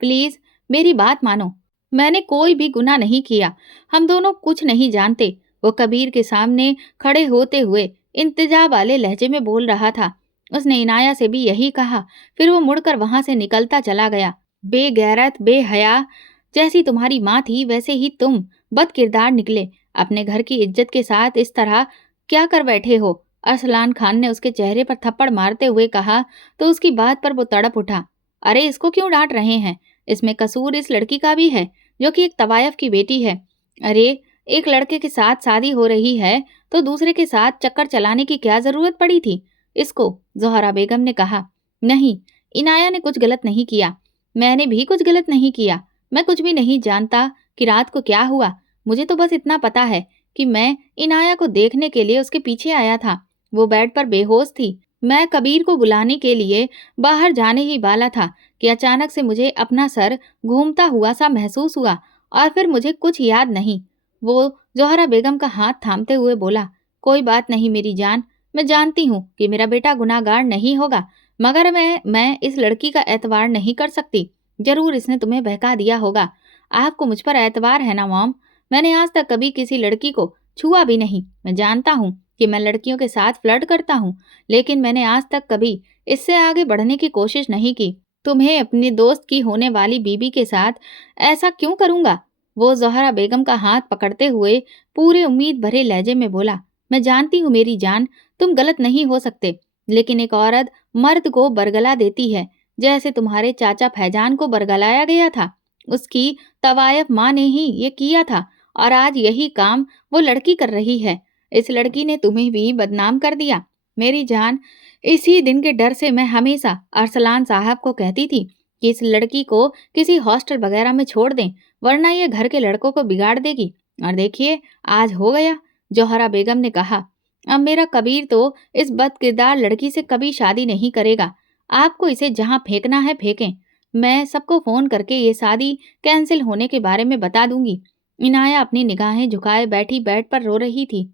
प्लीज मेरी बात मानो। मैंने कोई भी गुनाह नहीं किया। हम दोनों कुछ नहीं जानते। वो कबीर के सामने खड़े होते हुए इंतजा वाले लहजे में बोल रहा था। उसने इनाया से भी यही कहा। फिर वो मुड़कर वहां से निकलता चला गया। बेगैरत, बेहया, जैसी तुम्हारी माँ थी वैसे ही तुम बदकिरदार निकले। अपने घर की इज्जत के साथ इस तरह क्या कर बैठे हो? अरसलान खान ने उसके चेहरे पर थप्पड़ मारते हुए कहा तो उसकी बात पर वो तड़प उठा। अरे, इसको क्यों डांट रहे हैं? इसमें कसूर इस लड़की का भी है जो कि एक तवायफ की बेटी है। अरे, एक लड़के के साथ शादी हो रही है तो दूसरे के साथ चक्कर चलाने की क्या जरूरत पड़ी थी इसको? जोहरा बेगम ने कहा। नहीं, इनाया ने कुछ गलत नहीं किया। मैंने भी कुछ गलत नहीं किया। मैं कुछ भी नहीं जानता कि रात को क्या हुआ। मुझे तो बस इतना पता है कि मैं इनाया को देखने के लिए उसके पीछे आया था। वो बेड पर बेहोश थी। मैं कबीर को बुलाने के लिए बाहर जाने ही वाला था कि अचानक से मुझे अपना सर घूमता हुआ सा महसूस हुआ और फिर मुझे कुछ याद नहीं। वो जोहरा बेगम का हाथ थामते हुए बोला, कोई बात नहीं मेरी जान, मैं जानती हूँ कि मेरा बेटा गुनाहगार नहीं होगा, मगर मैं इस लड़की का एतबार नहीं कर सकती। जरूर इसने तुम्हें बहका दिया होगा। आपको मुझ पर एतबार है ना मॉम? मैंने आज तक कभी किसी लड़की को छुआ भी नहीं। मैं जानता हूँ कि मैं लड़कियों के साथ फ्लर्ट करता हूँ, लेकिन मैंने आज तक कभी इससे आगे बढ़ने की कोशिश नहीं की। तुम्हें अपने दोस्त की होने वाली बीबी के साथ ऐसा क्यों करूंगा? वो जोहरा बेगम का हाथ पकड़ते हुए पूरे उम्मीद भरे लहजे में बोला, मैं जानती हूँ मेरी जान, तुम गलत नहीं हो सकते, लेकिन एक औरत मर्द को बरगला देती है जैसे तुम्हारे चाचा फैजान को बरगलाया गया था। उसकी तवायफ माँ ने ही ये किया था और आज यही काम वो लड़की कर रही है। इस लड़की ने तुम्हें भी बदनाम कर दिया मेरी जान। इसी दिन के डर से मैं हमेशा अरसलान साहब को कहती थी कि इस लड़की को किसी हॉस्टल वगैरह में छोड़ दें, वरना ये घर के लड़कों को बिगाड़ देगी। और देखिए, आज हो गया। जोहरा बेगम ने कहा, अब मेरा कबीर तो इस बदकिरदार लड़की से कभी शादी नहीं करेगा। आपको इसे जहां फेंकना है फेंकें। मैं सबको फोन करके ये शादी कैंसिल होने के बारे में बता दूंगी। इनाया अपनी निगाहें झुकाए बैठी बेड पर रो रही थी।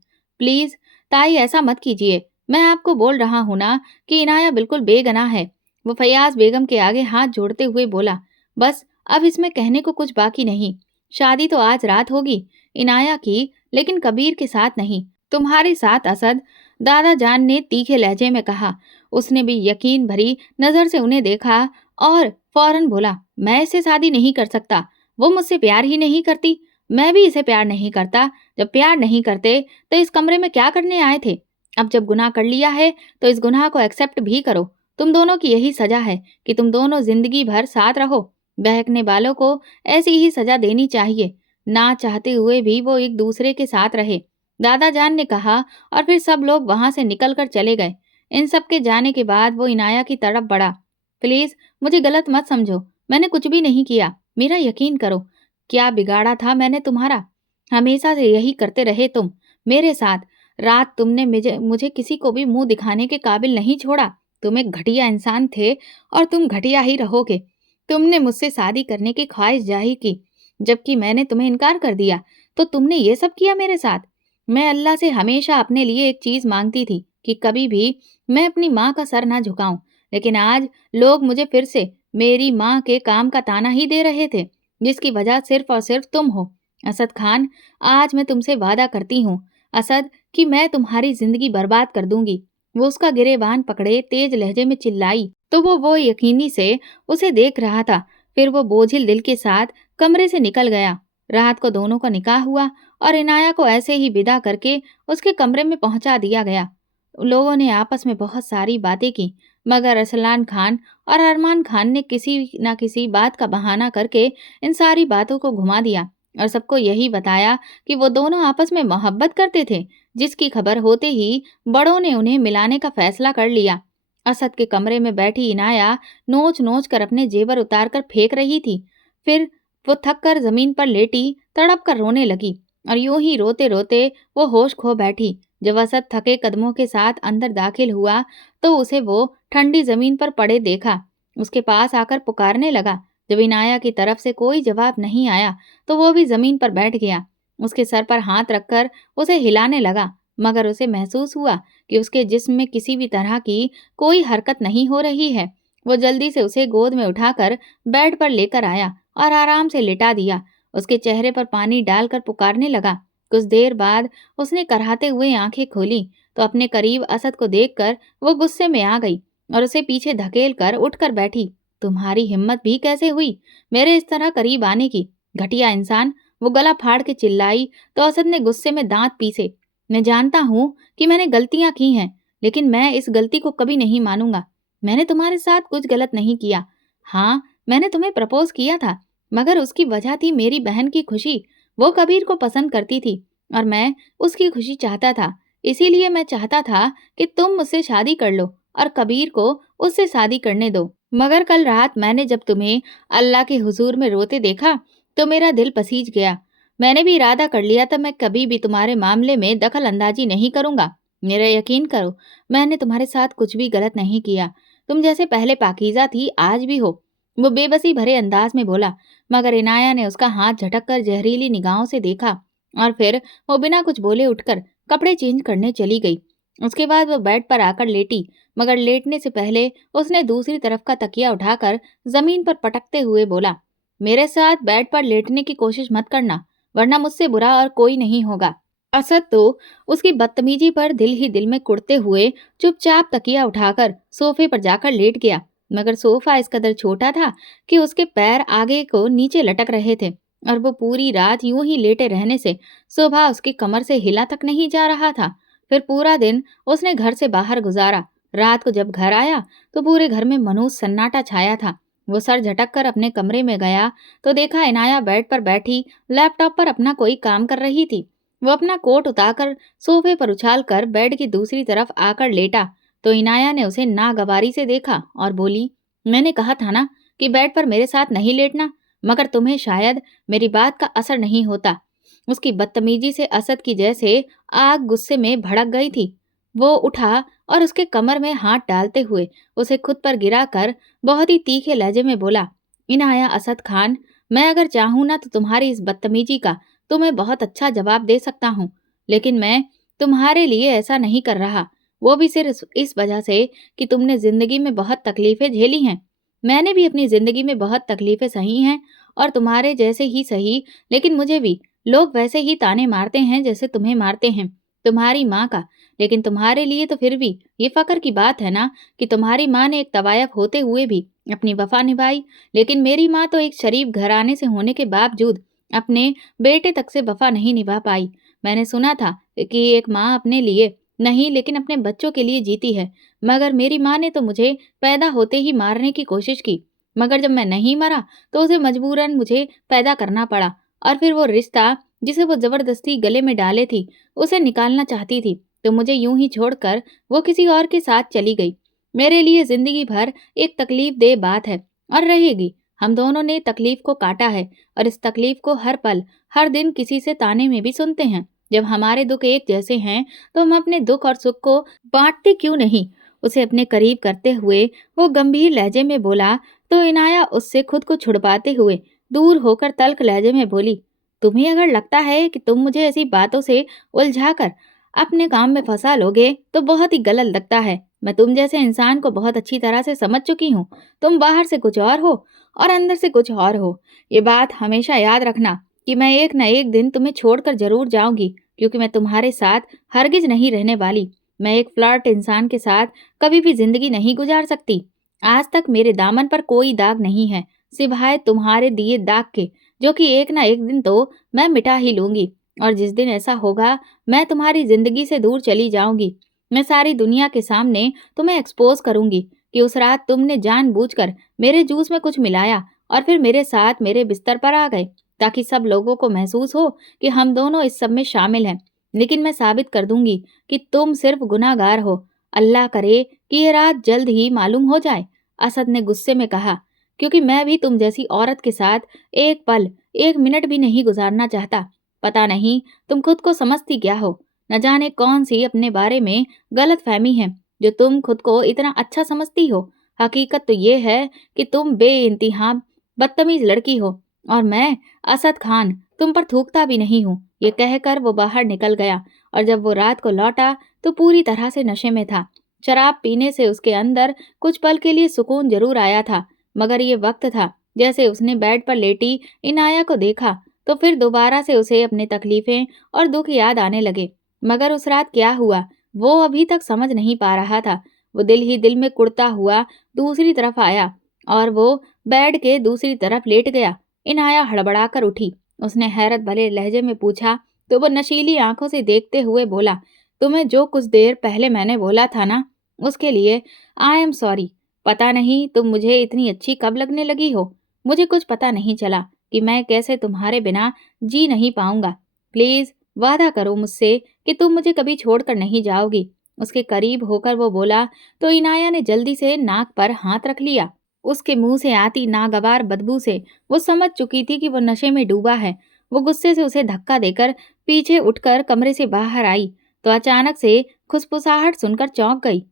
प्लीज ताई, ऐसा मत कीजिए। मैं आपको बोल रहा हूं ना कि इनाया बिल्कुल बेगुनाह है। वो फयाज बेगम के आगे हाथ जोड़ते हुए बोला, बस अब इसमें कहने को कुछ बाकी नहीं। शादी तो आज रात होगी इनाया की, लेकिन कबीर के साथ नहीं, तुम्हारे साथ असद। दादा जान ने तीखे लहजे में कहा। उसने भी यकीन भरी नजर से उन्हें देखा और फौरन बोला, मैं इससे शादी नहीं कर सकता। वो मुझसे प्यार ही नहीं करती, मैं भी इसे प्यार नहीं करता। जब प्यार नहीं करते तो इस कमरे में क्या करने आए थे? अब जब गुनाह कर लिया है तो इस गुनाह को एक्सेप्ट भी करो। तुम दोनों की यही सजा है कि तुम दोनों जिंदगी भर साथ रहो। बहकने वालों को ऐसी ही सजा देनी चाहिए। ना चाहते हुए भी वो एक दूसरे के साथ रहे, दादा जान ने कहा, और फिर सब लोग वहां से निकलकर चले गए। इन सब के जाने के बाद वो इनाया की तरफ बढ़ा। प्लीज मुझे गलत मत समझो, मैंने कुछ भी नहीं किया, मेरा यकीन करो। क्या बिगाड़ा था मैंने तुम्हारा? हमेशा से यही करते रहे तुम मेरे साथ। रात तुमने मुझे मुझे किसी को भी मुंह दिखाने के काबिल नहीं छोड़ा। तुम एक घटिया इंसान थे और तुम घटिया ही रहोगे। तुमने मुझसे शादी करने की ख्वाहिश जाहिर की, जबकि मैंने तुम्हें इनकार कर दिया। तो तुमने ये सब किया मेरे साथ। मैं अल्लाह से हमेशा अपने लिए एक चीज मांगती थी कि कभी भी मैं अपनी माँ का सर ना झुकाऊं, लेकिन आज लोग मुझे फिर से मेरी माँ के काम का ताना ही दे रहे थे, जिसकी वजह सिर्फ और सिर्फ तुम हो। असद खान, आज मैं तुमसे वादा करती हूँ, असद, कि मैं तुम्हारी जिंदगी बर्बाद कर दूंगी। वो उसका गिरेबान पकड़े तेज लहजे में चिल्लाई तो वो यकीनी से उसे देख रहा था। फिर वो बोझिल दिल के साथ कमरे से निकल गया। रात को दोनों का निकाह हुआ और इनाया को ऐसे ही विदा करके उसके कमरे में पहुंचा दिया गया। लोगों ने आपस में बहुत सारी बातें की, मगर अरसलान खान और अरमान खान ने किसी न किसी बात का बहाना करके इन सारी बातों को घुमा दिया और सबको यही बताया कि वो दोनों आपस में मोहब्बत करते थे, जिसकी खबर होते ही बड़ों ने उन्हें मिलाने का फैसला कर लिया। असद के कमरे में बैठी इनाया नोच नोच कर अपने जेवर उतार कर फेंक रही थी। फिर वो थक कर जमीन पर लेटी तड़प कर रोने लगी और यूं ही रोते रोते वो होश खो बैठी। जब असद थके कदमों के साथ अंदर दाखिल हुआ तो उसे वो ठंडी जमीन पर पड़े देखा। उसके पास आकर पुकारने लगा। जब इनाया की तरफ से कोई जवाब नहीं आया तो वो भी जमीन पर बैठ गया। उसके सर पर हाथ रखकर उसे हिलाने लगा, मगर उसे महसूस हुआ कि उसके जिस्म में किसी भी तरह की कोई हरकत नहीं हो रही है। वो जल्दी से उसे गोद में उठाकर बेड पर लेकर आया और आराम से लिटा दिया। उसके चेहरे पर पानी डालकर पुकारने लगा। कुछ देर बाद उसने कराहते हुए आंखें खोली तो अपने करीब असद को देखकर वो गुस्से में आ गई और उसे पीछे धकेल कर उठकर बैठी। तुम्हारी हिम्मत भी कैसे हुई मेरे इस तरह करीब आने की, घटिया इंसान! वो गला फाड़ के चिल्लाई तो असद ने गुस्से में दांत पीसे। मैं जानता हूँ कि मैंने गलतियां की हैं, लेकिन मैं इस गलती को कभी नहीं मानूंगा। मैंने तुम्हारे साथ कुछ गलत नहीं किया। हाँ, मैंने तुम्हें प्रपोज किया था, मगर उसकी वजह थी मेरी बहन की खुशी। वो कबीर को पसंद करती थी और मैं उसकी खुशी चाहता था। इसीलिए मैं चाहता था कि तुम मुझसे शादी कर लो और कबीर को उससे शादी करने दो। मगर कल रात मैंने जब तुम्हें अल्लाह के हुजूर में रोते देखा तो मेरा दिल पसीज गया। मैंने भी इरादा कर लिया था मैं कभी भी तुम्हारे मामले में दखल अंदाजी नहीं करूंगा। मेरा यकीन करो, मैंने तुम्हारे साथ कुछ भी गलत नहीं किया। तुम जैसे पहले पाकीज़ा थी आज भी हो। वो बेबसी भरे अंदाज में बोला, मगर इनाया ने उसका हाथ झटककर जहरीली निगाहों से देखा और फिर वो बिना कुछ बोले उठकर कपड़े चेंज करने चली गई। उसके बाद वो बेड पर आकर लेटी, मगर लेटने से पहले उसने दूसरी तरफ का तकिया उठाकर जमीन पर पटकते हुए बोला, मेरे साथ बेड पर लेटने की कोशिश मत करना, वरना मुझसे बुरा और कोई नहीं होगा। असद तो उसकी बदतमीजी पर दिल ही दिल में कुढ़ते हुए चुपचाप तकिया उठाकर सोफे पर जाकर लेट गया, मगर सोफा इस कदर छोटा था कि उसके पैर आगे को नीचे लटक रहे थे और वो पूरी रात यूं ही लेटे रहने से सुबह उसकी कमर से हिला तक नहीं जा रहा था। फिर पूरा दिन उसने घर से बाहर गुजारा। रात को जब घर आया तो पूरे घर में मनहूस सन्नाटा छाया था। वो सर झटक कर अपने कमरे में गया तो देखा इनाया बेड पर बैठी लैपटॉप पर अपना कोई काम कर रही थी। वो अपना कोट उतारकर सोफे पर उछाल कर बेड की दूसरी तरफ आकर लेटा तो इनाया ने उसे नागवारी से देखा और बोली, मैंने कहा था ना कि बेड पर मेरे साथ नहीं लेटना, मगर तुम्हें शायद मेरी बात का असर नहीं होता। उसकी बदतमीजी से असद की जैसे आग गुस्से में भड़क गई थी। वो उठा और उसके कमर में हाथ डालते हुए उसे खुद पर गिराकर बहुत ही तीखे लहजे में बोला, इनाया असद खान, मैं अगर चाहूं ना तो तुम्हारी इस बदतमीजी का तो मैं बहुत अच्छा जवाब दे सकता हूँ, लेकिन मैं तुम्हारे लिए ऐसा नहीं कर रहा। वो भी सिर्फ इस वजह से कि तुमने जिंदगी में बहुत तकलीफें झेली हैं। मैंने भी अपनी जिंदगी में बहुत तकलीफें सही हैं और तुम्हारे जैसे ही सही, लेकिन मुझे भी लोग वैसे ही ताने मारते हैं जैसे तुम्हें मारते हैं तुम्हारी माँ का। लेकिन तुम्हारे लिए तो फिर भी ये फक्र की बात है ना कि तुम्हारी माँ ने एक तवायफ होते हुए भी अपनी वफा निभाई, लेकिन मेरी माँ तो एक शरीफ घराने से होने के बावजूद अपने बेटे तक से वफा नहीं निभा पाई। मैंने सुना था कि एक माँ अपने लिए नहीं, लेकिन अपने बच्चों के लिए जीती है। मगर मेरी माँ ने तो मुझे पैदा होते ही मारने की कोशिश की। मगर जब मैं नहीं मरा, तो उसे मजबूरन मुझे पैदा करना पड़ा। और फिर वो रिश्ता, जिसे वो ज़बरदस्ती गले में डाले थी, उसे निकालना चाहती थी। तो मुझे यूं ही छोड़कर वो किसी और के साथ चली गई। मेरे लिए ज़िंदगी भर एक तकलीफ़देह बात है और रहेगी। हम दोनों ने तकलीफ़ को काटा है और इस तकलीफ़ को हर पल, हर दिन किसी से ताने में भी सुनते हैं। जब हमारे दुख एक जैसे हैं, तो हम अपने दुख और सुख को बाँटते क्यों नहीं? उसे अपने करीब करते हुए वो गंभीर लहजे में बोला, तो इनाया उससे खुद को छुड़वाते हुए दूर होकर तल्ख लहजे में बोली, तुम्हें अगर लगता है कि तुम मुझे ऐसी बातों से उलझाकर अपने काम में फंसा लोगे, तो बहुत ही गलत लगता है। मैं तुम जैसे इंसान को बहुत अच्छी तरह से समझ चुकी हूँ। तुम बाहर से कुछ और हो और अंदर से कुछ और हो। ये बात हमेशा याद रखना कि मैं एक न एक दिन तुम्हें छोड़कर ज़रूर जाऊँगी, क्योंकि मैं तुम्हारे साथ हरगिज़ नहीं रहने वाली। मैं एक फ्लर्ट इंसान के साथ कभी भी ज़िंदगी नहीं गुजार सकती। आज तक मेरे दामन पर कोई दाग नहीं है, सिवाय तुम्हारे दिए दाग के, जो कि एक न एक दिन तो मैं मिटा ही लूँगी। और जिस दिन ऐसा होगा, मैं तुम्हारी ज़िंदगी से दूर चली जाऊँगी। मैं सारी दुनिया के सामने तुम्हें एक्सपोज़ करूँगी कि उस रात तुमने जानबूझकर मेरे जूस में कुछ मिलाया और फिर मेरे साथ मेरे बिस्तर पर आ गए, ताकि सब लोगों को महसूस हो कि हम दोनों इस सब में शामिल हैं। लेकिन मैं साबित कर दूँगी कि तुम सिर्फ़ गुनहगार हो। अल्लाह करे कि ये रात जल्द ही मालूम हो जाए, असद ने गुस्से में कहा, क्योंकि मैं भी तुम जैसी औरत के साथ एक पल, एक मिनट भी नहीं गुज़ारना चाहता। पता नहीं तुम खुद को समझती क्या हो? न जाने कौन-सी अपने बारे में गलतफ़हमी है, जो तुम खुद को इतना अच्छा समझती हो। हकीकत तो ये है कि तुम बेइंतिहा बदतमीज़ लड़की हो और मैं, असद खान, तुम पर थूकता भी नहीं हूँ। ये कहकर वो बाहर निकल गया और जब वो रात को लौटा, तो पूरी तरह से नशे में था। शराब पीने से उसके अंदर कुछ पल के लिए सुकून ज़रूर आया था, मगर ये वक़्त था, जैसे उसने बेड पर लेटी इनाया को देखा, तो फिर दोबारा से उसे अपनी तकलीफ़ें और दुःख याद आने लगे। मगर उस रात क्या हुआ, वो अभी तक समझ नहीं पा रहा था। वो दिल ही दिल में कुढ़ता हुआ दूसरी तरफ आया और वो बेड के दूसरी तरफ लेट गया। इनाया हड़बड़ाकर उठी। उसने हैरत भरे लहजे में पूछा, तो वो नशीली आंखों से देखते हुए बोला, तुम्हें जो कुछ देर पहले मैंने बोला था ना, उसके लिए आई एम सॉरी। पता नहीं तुम मुझे इतनी अच्छी कब लगने लगी हो। मुझे कुछ पता नहीं चला कि मैं कैसे तुम्हारे बिना जी नहीं पाऊंगा। प्लीज वादा करो मुझसे कि तुम मुझे कभी छोड़कर नहीं जाओगी। उसके करीब होकर वो बोला, तो इनाया ने जल्दी से नाक पर हाथ रख लिया। उसके मुंह से आती नागवार बदबू से वो समझ चुकी थी कि वो नशे में डूबा है। वो गुस्से से उसे धक्का देकर पीछे उठकर कमरे से बाहर आई, तो अचानक से खुसफुसाहट सुनकर चौंक गई।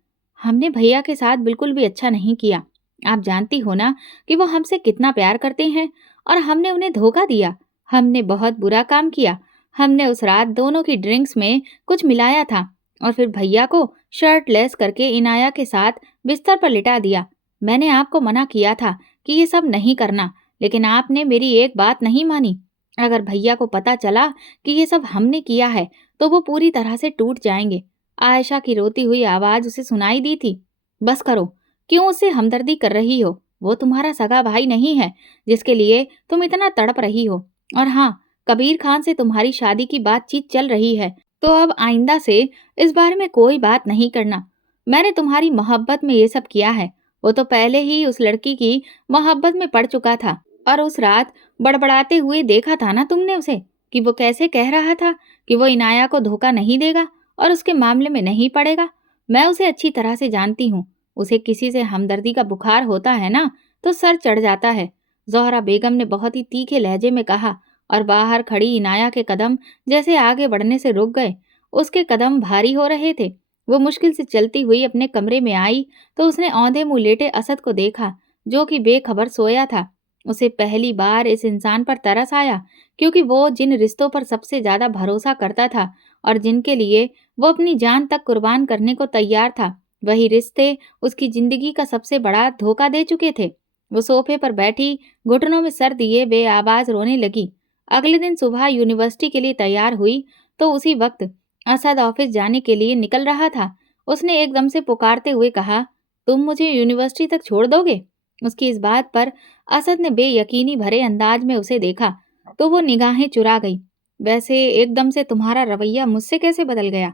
हमने भैया के साथ बिल्कुल भी अच्छा नहीं किया। आप जानती हो ना कि वो हमसे कितना प्यार करते हैं, और हमने उन्हें धोखा दिया। हमने बहुत बुरा काम किया। हमने उस रात दोनों की ड्रिंक्स में कुछ मिलाया था और फिर भैया को शर्टलेस करके इनाया के साथ बिस्तर पर लिटा दिया। मैंने आपको मना किया था कि ये सब नहीं करना, लेकिन आपने मेरी एक बात नहीं मानी। अगर भैया को पता चला कि ये सब हमने किया है, तो वो पूरी तरह से टूट जाएंगे। आयशा की रोती हुई आवाज उसे सुनाई दी थी। बस करो, क्यों उससे हमदर्दी कर रही हो? वो तुम्हारा सगा भाई नहीं है, जिसके लिए तुम इतना तड़प रही हो। और हाँ, कबीर खान से तुम्हारी शादी की बातचीत चल रही है, तो अब आइंदा से इस बारे में कोई बात नहीं करना। मैंने तुम्हारी मोहब्बत में ये सब किया है। वो तो पहले ही उस लड़की की मोहब्बत में पड़ चुका था, और उस रात बड़बड़ाते हुए देखा था ना तुमने उसे, कि वो कैसे कह रहा था कि वो इनाया को धोखा नहीं देगा और उसके मामले में नहीं पड़ेगा। मैं उसे अच्छी तरह से जानती हूँ। उसे किसी से हमदर्दी का बुखार होता है ना, तो सर चढ़ जाता है। ज़ोहरा बेगम ने बहुत ही तीखे लहजे में कहा, और बाहर खड़ी इनाया के कदम जैसे आगे बढ़ने से रुक गए। उसके कदम भारी हो रहे थे। वो मुश्किल से चलती हुई अपने कमरे में आई, तो उसने औंधे मुंह लेटे असद को देखा, जो कि बेखबर सोया था। उसे पहली बार इस इंसान पर तरस आया, क्योंकि वो जिन रिश्तों पर सबसे ज्यादा भरोसा करता था और जिनके लिए वो अपनी जान तक कुर्बान करने को तैयार था, वही रिश्ते उसकी जिंदगी का सबसे बड़ा धोखा दे चुके थे। वो सोफे पर बैठी घुटनों में सर दिए बेआवाज रोने लगी। अगले दिन सुबह यूनिवर्सिटी के लिए तैयार हुई, तो उसी वक्त असद ऑफिस जाने के लिए निकल रहा था। उसने एकदम से पुकारते हुए कहा, तुम मुझे यूनिवर्सिटी तक छोड़ दोगे? उसकी इस बात पर असद ने बेयकीनी भरे अंदाज में उसे देखा, तो वो निगाहें चुरा गई। वैसे एकदम से तुम्हारा रवैया मुझसे कैसे बदल गया?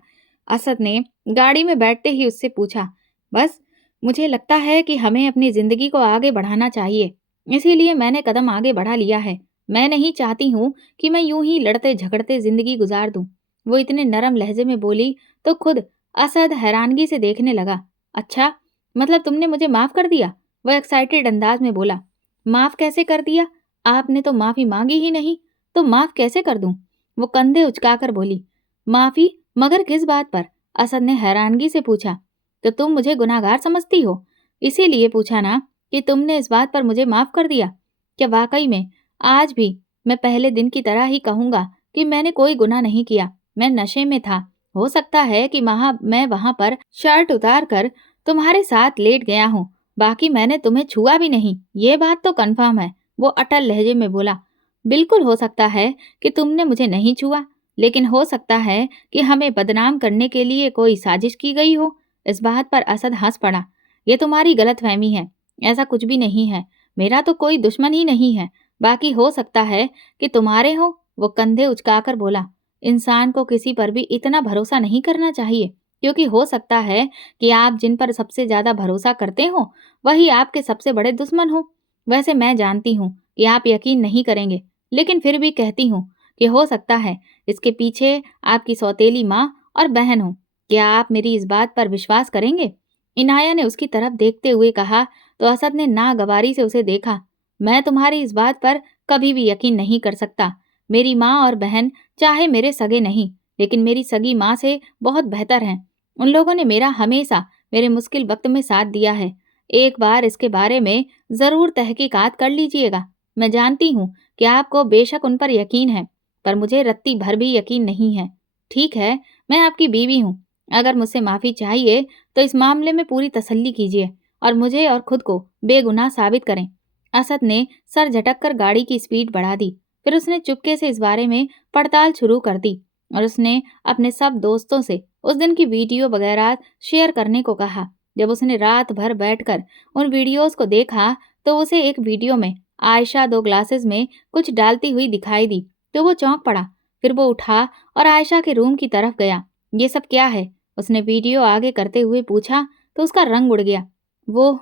असद ने गाड़ी में बैठते ही उससे पूछा। बस, मुझे लगता है कि हमें अपनी जिंदगी को आगे बढ़ाना चाहिए, इसीलिए मैंने कदम आगे बढ़ा लिया है। मैं नहीं चाहती हूँ कि मैं यूं ही लड़ते झगड़ते जिंदगी गुजार दूं। वो इतने नरम लहजे में बोली तो खुद असद हैरानगी से देखने लगा। अच्छा, मतलब तुमने मुझे माफ कर दिया? वह एक्साइटेड अंदाज में बोला। माफ कैसे कर दिया? आपने तो माफी मांगी ही नहीं, तो माफ कैसे कर दूं? वो कंधे उचकाकर बोली। माफी? मगर किस बात पर? असद ने हैरानगी से पूछा। तो तुम मुझे गुनाहगार समझती हो, इसीलिए पूछा ना कि तुमने इस बात पर मुझे माफ कर दिया। क्या वाकई में आज भी मैं पहले दिन की तरह ही कहूंगा कि मैंने कोई गुनाह नहीं किया? मैं नशे में था। हो सकता है कि मैं वहां पर शर्ट उतार कर तुम्हारे साथ लेट गया हूँ, बाकी मैंने तुम्हें छुआ भी नहीं, ये बात तो कंफर्म है। वो अटल लहजे में बोला। बिल्कुल हो सकता है कि तुमने मुझे नहीं छुआ, लेकिन हो सकता है कि हमें बदनाम करने के लिए कोई साजिश की गई हो। इस बात पर असद हंस पड़ा। ये तुम्हारी गलतफहमी है, ऐसा कुछ भी नहीं है। मेरा तो कोई दुश्मन ही नहीं है, बाकी हो सकता है कि तुम्हारे हो। वो कंधे उचकाकर बोला। इंसान को किसी पर भी इतना भरोसा नहीं करना चाहिए, क्योंकि हो सकता है कि आप जिन पर सबसे ज्यादा भरोसा करते हो वही आपके सबसे बड़े दुश्मन हो। वैसे मैं जानती हूँ कि आप यकीन नहीं करेंगे, लेकिन फिर भी कहती हूँ कि हो सकता है इसके पीछे आपकी सौतेली माँ और बहन हो। क्या आप मेरी इस बात पर विश्वास करेंगे? इनाया ने उसकी तरफ देखते हुए कहा तो असद ने नागवारी से उसे देखा। मैं तुम्हारी इस बात पर कभी भी यकीन नहीं कर सकता। मेरी माँ और बहन चाहे मेरे सगे नहीं, लेकिन मेरी सगी माँ से बहुत बेहतर हैं। उन लोगों ने मेरा हमेशा मेरे मुश्किल वक्त में साथ दिया है। एक बार इसके बारे में जरूर तहकीकात कर लीजिएगा। मैं जानती हूँ कि आपको बेशक उन पर यकीन है, पर मुझे रत्ती भर भी यकीन नहीं है। ठीक है, मैं आपकी बीवी हूँ। अगर मुझसे माफी चाहिए तो इस मामले में पूरी तसल्ली कीजिए और मुझे और खुद को बेगुनाह साबित करें। असद ने सर झटक कर गाड़ी की स्पीड बढ़ा दी। फिर उसने चुपके से इस बारे में पड़ताल शुरू कर दी और उसने अपने सब दोस्तों से उस दिन की वीडियो वगैरह शेयर करने को कहा। जब उसने रात भर बैठकर उन वीडियोस को देखा तो उसे एक वीडियो में आयशा 2 ग्लासेस में कुछ डालती हुई दिखाई दी तो वो चौंक पड़ा। फिर वो उठा और आयशा के रूम की तरफ गया। ये सब क्या है? उसने वीडियो आगे करते हुए पूछा तो उसका रंग उड़ गया। वो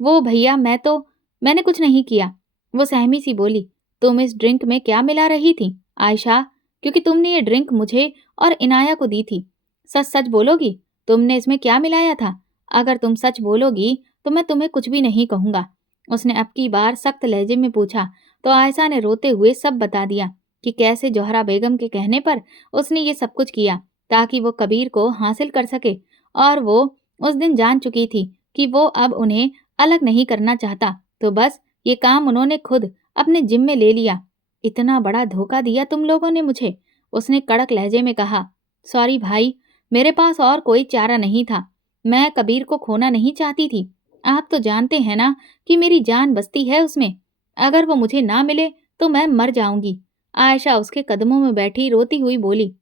वो भैया, मैंने कुछ नहीं किया। वो सहमी सी बोली। तुम इस ड्रिंक में क्या मिला रही थी आयशा? क्योंकि तुमने ये ड्रिंक मुझे और इनाया को दी थी। सच सच बोलोगी, तुमने इसमें क्या मिलाया था? अगर तुम सच बोलोगी तो मैं तुम्हें कुछ भी नहीं कहूंगा। उसने अब की बार सख्त लहजे में पूछा तो आयशा ने रोते हुए सब बता दिया कि कैसे जोहरा बेगम के कहने पर उसने ये सब कुछ किया ताकि वो कबीर को हासिल कर सके, और वो उस दिन जान चुकी थी कि वो अब उन्हें अलग नहीं करना चाहता, तो बस ये काम उन्होंने खुद अपने जिम्मे ले लिया। इतना बड़ा धोखा दिया तुम लोगों ने मुझे, उसने कड़क लहजे में कहा। सॉरी भाई, मेरे पास और कोई चारा नहीं था। मैं कबीर को खोना नहीं चाहती थी। आप तो जानते हैं ना कि मेरी जान बसती है उसमें। अगर वो मुझे ना मिले तो मैं मर जाऊंगी। आयशा उसके कदमों में बैठी रोती हुई बोली।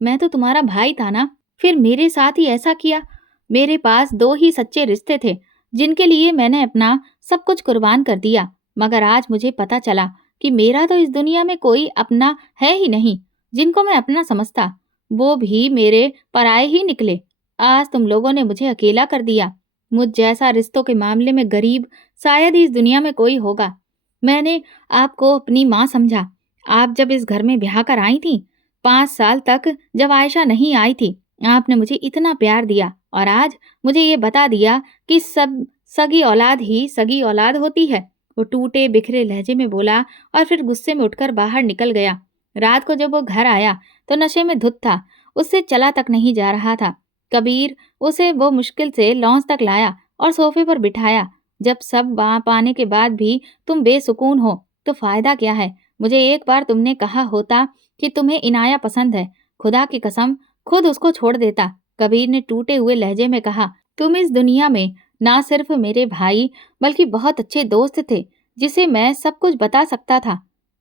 मैं तो तुम्हारा भाई था ना, फिर मेरे साथ ही ऐसा किया? मेरे पास 2 ही सच्चे रिश्ते थे जिनके लिए मैंने अपना सब कुछ कुर्बान कर दिया, मगर आज मुझे पता चला कि मेरा तो इस दुनिया में कोई अपना है ही नहीं। जिनको मैं अपना समझता वो भी मेरे पराये ही निकले। आज तुम लोगों ने मुझे अकेला कर दिया। मुझ जैसा रिश्तों के मामले में गरीब शायद ही इस दुनिया में कोई होगा। मैंने आपको अपनी माँ समझा। आप जब इस घर में ब्याह कर आई थी, 5 साल तक जब आयशा नहीं आई थी, आपने मुझे इतना प्यार दिया और आज मुझे ये बता दिया कि सब सगी औलाद ही सगी औलाद होती है। वो टूटे बिखरे लहजे में बोला और फिर गुस्से में उठकर बाहर निकल गया। रात को जब वो घर आया तो नशे में धुत था, उससे चला तक नहीं जा रहा था। कबीर उसे वो मुश्किल से लॉन्च तक लाया और सोफे पर बिठाया। जब सब वहां पाने के बाद भी तुम बेसुकून हो तो फायदा क्या है? मुझे एक बार तुमने कहा होता कि तुम्हें इनाया पसंद है, खुदा की कसम खुद उसको छोड़ देता। कबीर ने टूटे हुए लहजे में कहा। तुम इस दुनिया में ना सिर्फ मेरे भाई बल्कि बहुत अच्छे दोस्त थे जिसे मैं सब कुछ बता सकता था।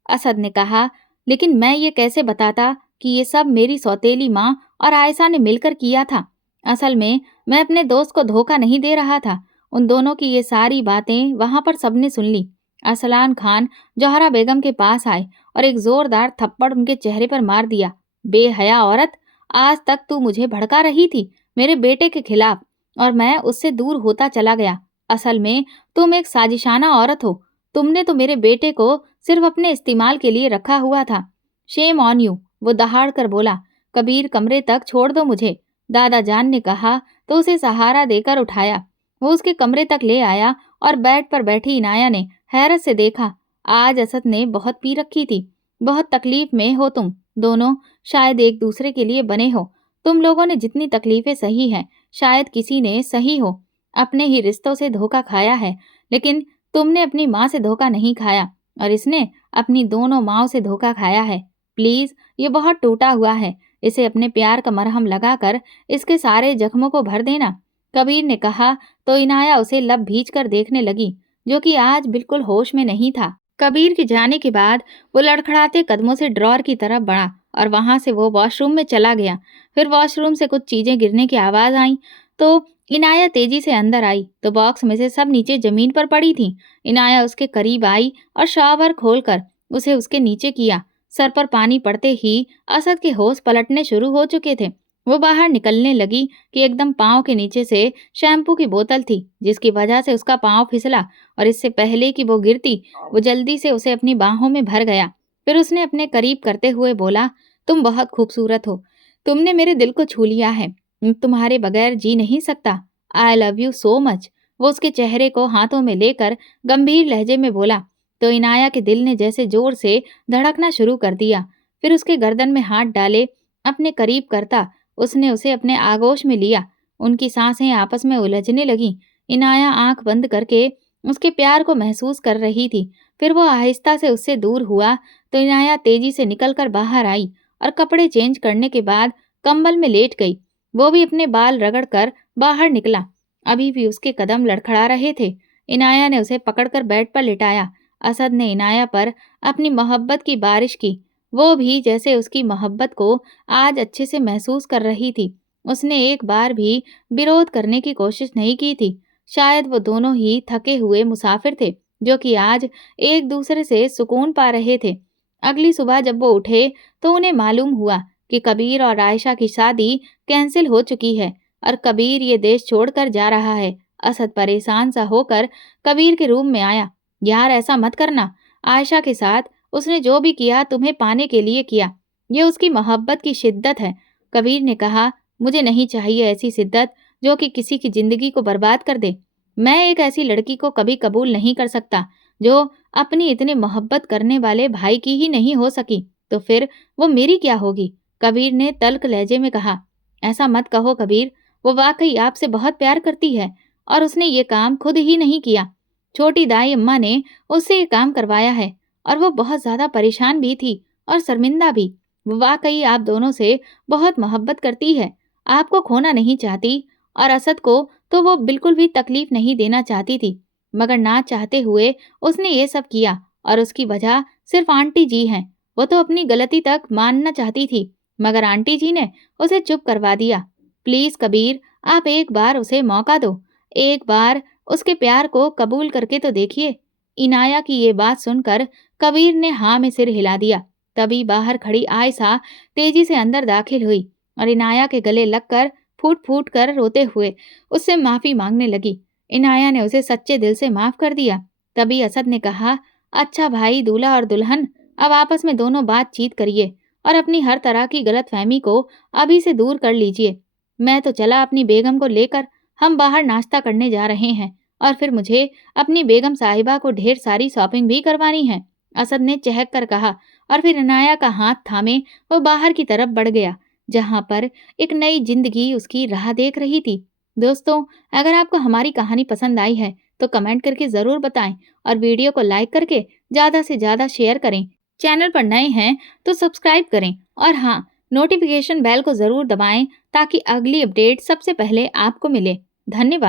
असद ने कहा, लेकिन मैं ये कैसे बताता कि ये सब मेरी सौतेली माँ और आयशा ने मिलकर किया था। असल में मैं अपने दोस्त को धोखा नहीं दे रहा था। उन दोनों की ये सारी बातें वहां पर सबने सुन ली। अरसलान खान जौहरा बेगम के पास आए और एक जोरदार थप्पड़ उनके चेहरे पर मार दिया। बेहया औरत, आज तक तू मुझे भड़का रही थी मेरे बेटे के खिलाफ, और मैं उससे दूर होता चला गया। असल में तुम एक साजिशाना औरत हो। तुमने तो मेरे बेटे को सिर्फ अपने इस्तेमाल के लिए रखा हुआ था। शेम ऑन यू, वो दहाड़ कर बोला। कबीर, कमरे तक छोड़ दो मुझे, दादा जान ने कहा तो उसे सहारा देकर उठाया। वो उसके कमरे तक ले आया और बेड पर बैठी इनाया ने हैरत से देखा। आज असद ने बहुत पी रखी थी। बहुत तकलीफ में हो तुम दोनों, शायद एक दूसरे के लिए बने हो। तुम लोगों ने जितनी तकलीफें सही हैं, शायद किसी ने सही हो। अपने ही रिश्तों से धोखा खाया है, लेकिन तुमने अपनी माँ से धोखा नहीं खाया, और इसने अपनी दोनों माँओं से धोखा खाया है। प्लीज, ये बहुत टूटा हुआ है, इसे अपने प्यार का मरहम लगाकर इसके सारे जख्मों को भर देना। कबीर ने कहा तो इनाया उसे लब भींच कर देखने लगी, जो कि आज बिल्कुल होश में नहीं था। कबीर के जाने के बाद वो लड़खड़ाते कदमों से ड्रॉर की तरफ बढ़ा और वहां से वो वॉशरूम में चला गया। फिर वॉशरूम से कुछ चीजें गिरने की आवाज आई तो इनाया तेजी से अंदर आई तो बॉक्स में से सब नीचे जमीन पर पड़ी थी। इनाया उसके करीब आई और शॉवर खोलकर उसे उसके नीचे किया। सर पर पानी पड़ते ही असद के होश पलटने शुरू हो चुके थे। वो बाहर निकलने लगी कि एकदम पाँव के नीचे से शैम्पू की बोतल थी, जिसकी वजह से उसका पाँव फिसला, और इससे पहले कि वो गिरती, वो जल्दी से उसे अपनी बाहों में भर गया। फिर उसने अपने करीब करते हुए बोला, तुम बहुत खूबसूरत हो। तुमने मेरे दिल को छू लिया है। तुम्हारे बगैर जी नहीं सकता। I love you so much. वो उसके चेहरे को हाथों में लेकर गंभीर लहजे में बोला तो इनाया के दिल ने जैसे जोर से धड़कना शुरू कर दिया। फिर उसके गर्दन में हाथ डाले अपने करीब करता उसने उसे अपने आगोश में लिया। उनकी सांसें आपस में उलझने लगीं। इनाया आंख बंद करके उसके प्यार को महसूस कर रही थी। फिर वो आहिस्ता से उससे दूर हुआ तो इनाया तेजी से निकलकर बाहर आई और कपड़े चेंज करने के बाद कंबल में लेट गई। वो भी अपने बाल रगड़कर बाहर निकला। अभी भी उसके कदम लड़खड़ा रहे थे। इनाया ने उसे पकड़कर बेड पर लिटाया। असद ने इनाया पर अपनी मोहब्बत की बारिश की। वो भी जैसे उसकी मोहब्बत को आज अच्छे से महसूस कर रही थी। उसने एक बार भी विरोध करने की कोशिश नहीं की थी। शायद वो दोनों ही थके हुए मुसाफिर थे, जो कि आज एक दूसरे से सुकून पा रहे थे। अगली सुबह जब वो उठे तो उन्हें मालूम हुआ कि कबीर और आयशा की शादी कैंसिल हो चुकी है और कबीर ये देश छोड़कर जा रहा है। असद परेशान सा होकर कबीर के रूम में आया। यार, ऐसा मत करना। आयशा के साथ उसने जो भी किया तुम्हें पाने के लिए किया। ये उसकी मोहब्बत की शिद्दत है। कबीर ने कहा, मुझे नहीं चाहिए ऐसी शिद्दत जो कि किसी की जिंदगी को बर्बाद कर दे। मैं एक ऐसी लड़की को कभी कबूल नहीं कर सकता जो अपनी इतने मोहब्बत करने वाले भाई की ही नहीं हो सकी। तो फिर वो मेरी क्या होगी? कबीर ने तल्ख लहजे में कहा। ऐसा मत कहो कबीर, वो वाकई आपसे बहुत प्यार करती है और उसने ये काम खुद ही नहीं किया। छोटी दाई अम्मा ने उससे ये काम करवाया है और वो बहुत ज्यादा परेशान भी थी और शर्मिंदा भी। वो वाकई आप दोनों से बहुत मोहब्बत करती है, आपको खोना नहीं चाहती, और असद को तो वो बिल्कुल भी तकलीफ नहीं देना चाहती थी, मगर ना चाहते हुए उसने ये सब किया और उसकी वजह सिर्फ आंटी जी हैं। वो तो अपनी गलती तक मानना चाहती थी, मगर आंटी जी ने उसे चुप करवा दिया। प्लीज कबीर, आप एक बार उसे मौका दो, एक बार उसके प्यार को कबूल करके तो देखिए। इनाया की ये बात सुनकर कबीर ने हाँ में सिर हिला दिया। तभी बाहर खड़ी आयशा तेजी से अंदर दाखिल हुई और इनाया के गले लगकर फूट फूट कर रोते हुए उससे माफी मांगने लगी। इनाया ने उसे सच्चे दिल से माफ कर दिया। तभी असद ने कहा, अच्छा भाई, दूल्हा और दुल्हन अब आपस में दोनों बातचीत करिए और अपनी हर तरह की गलतफहमी को अभी से दूर कर लीजिए। मैं तो चला अपनी बेगम को लेकर, हम बाहर नाश्ता करने जा रहे हैं और फिर मुझे अपनी बेगम साहिबा को ढेर सारी शॉपिंग भी करवानी है। असद ने चहक कर कहा और फिर इनाया का हाथ थामे वो बाहर की तरफ बढ़ गया, जहां पर एक नई जिंदगी उसकी राह देख रही थी। दोस्तों, अगर आपको हमारी कहानी पसंद आई है तो कमेंट करके ज़रूर बताएं और वीडियो को लाइक करके ज़्यादा से ज़्यादा शेयर करें। चैनल पर नए हैं तो सब्सक्राइब करें और हाँ, नोटिफिकेशन बेल को ज़रूर दबाएं ताकि अगली अपडेट सबसे पहले आपको मिले। धन्यवाद।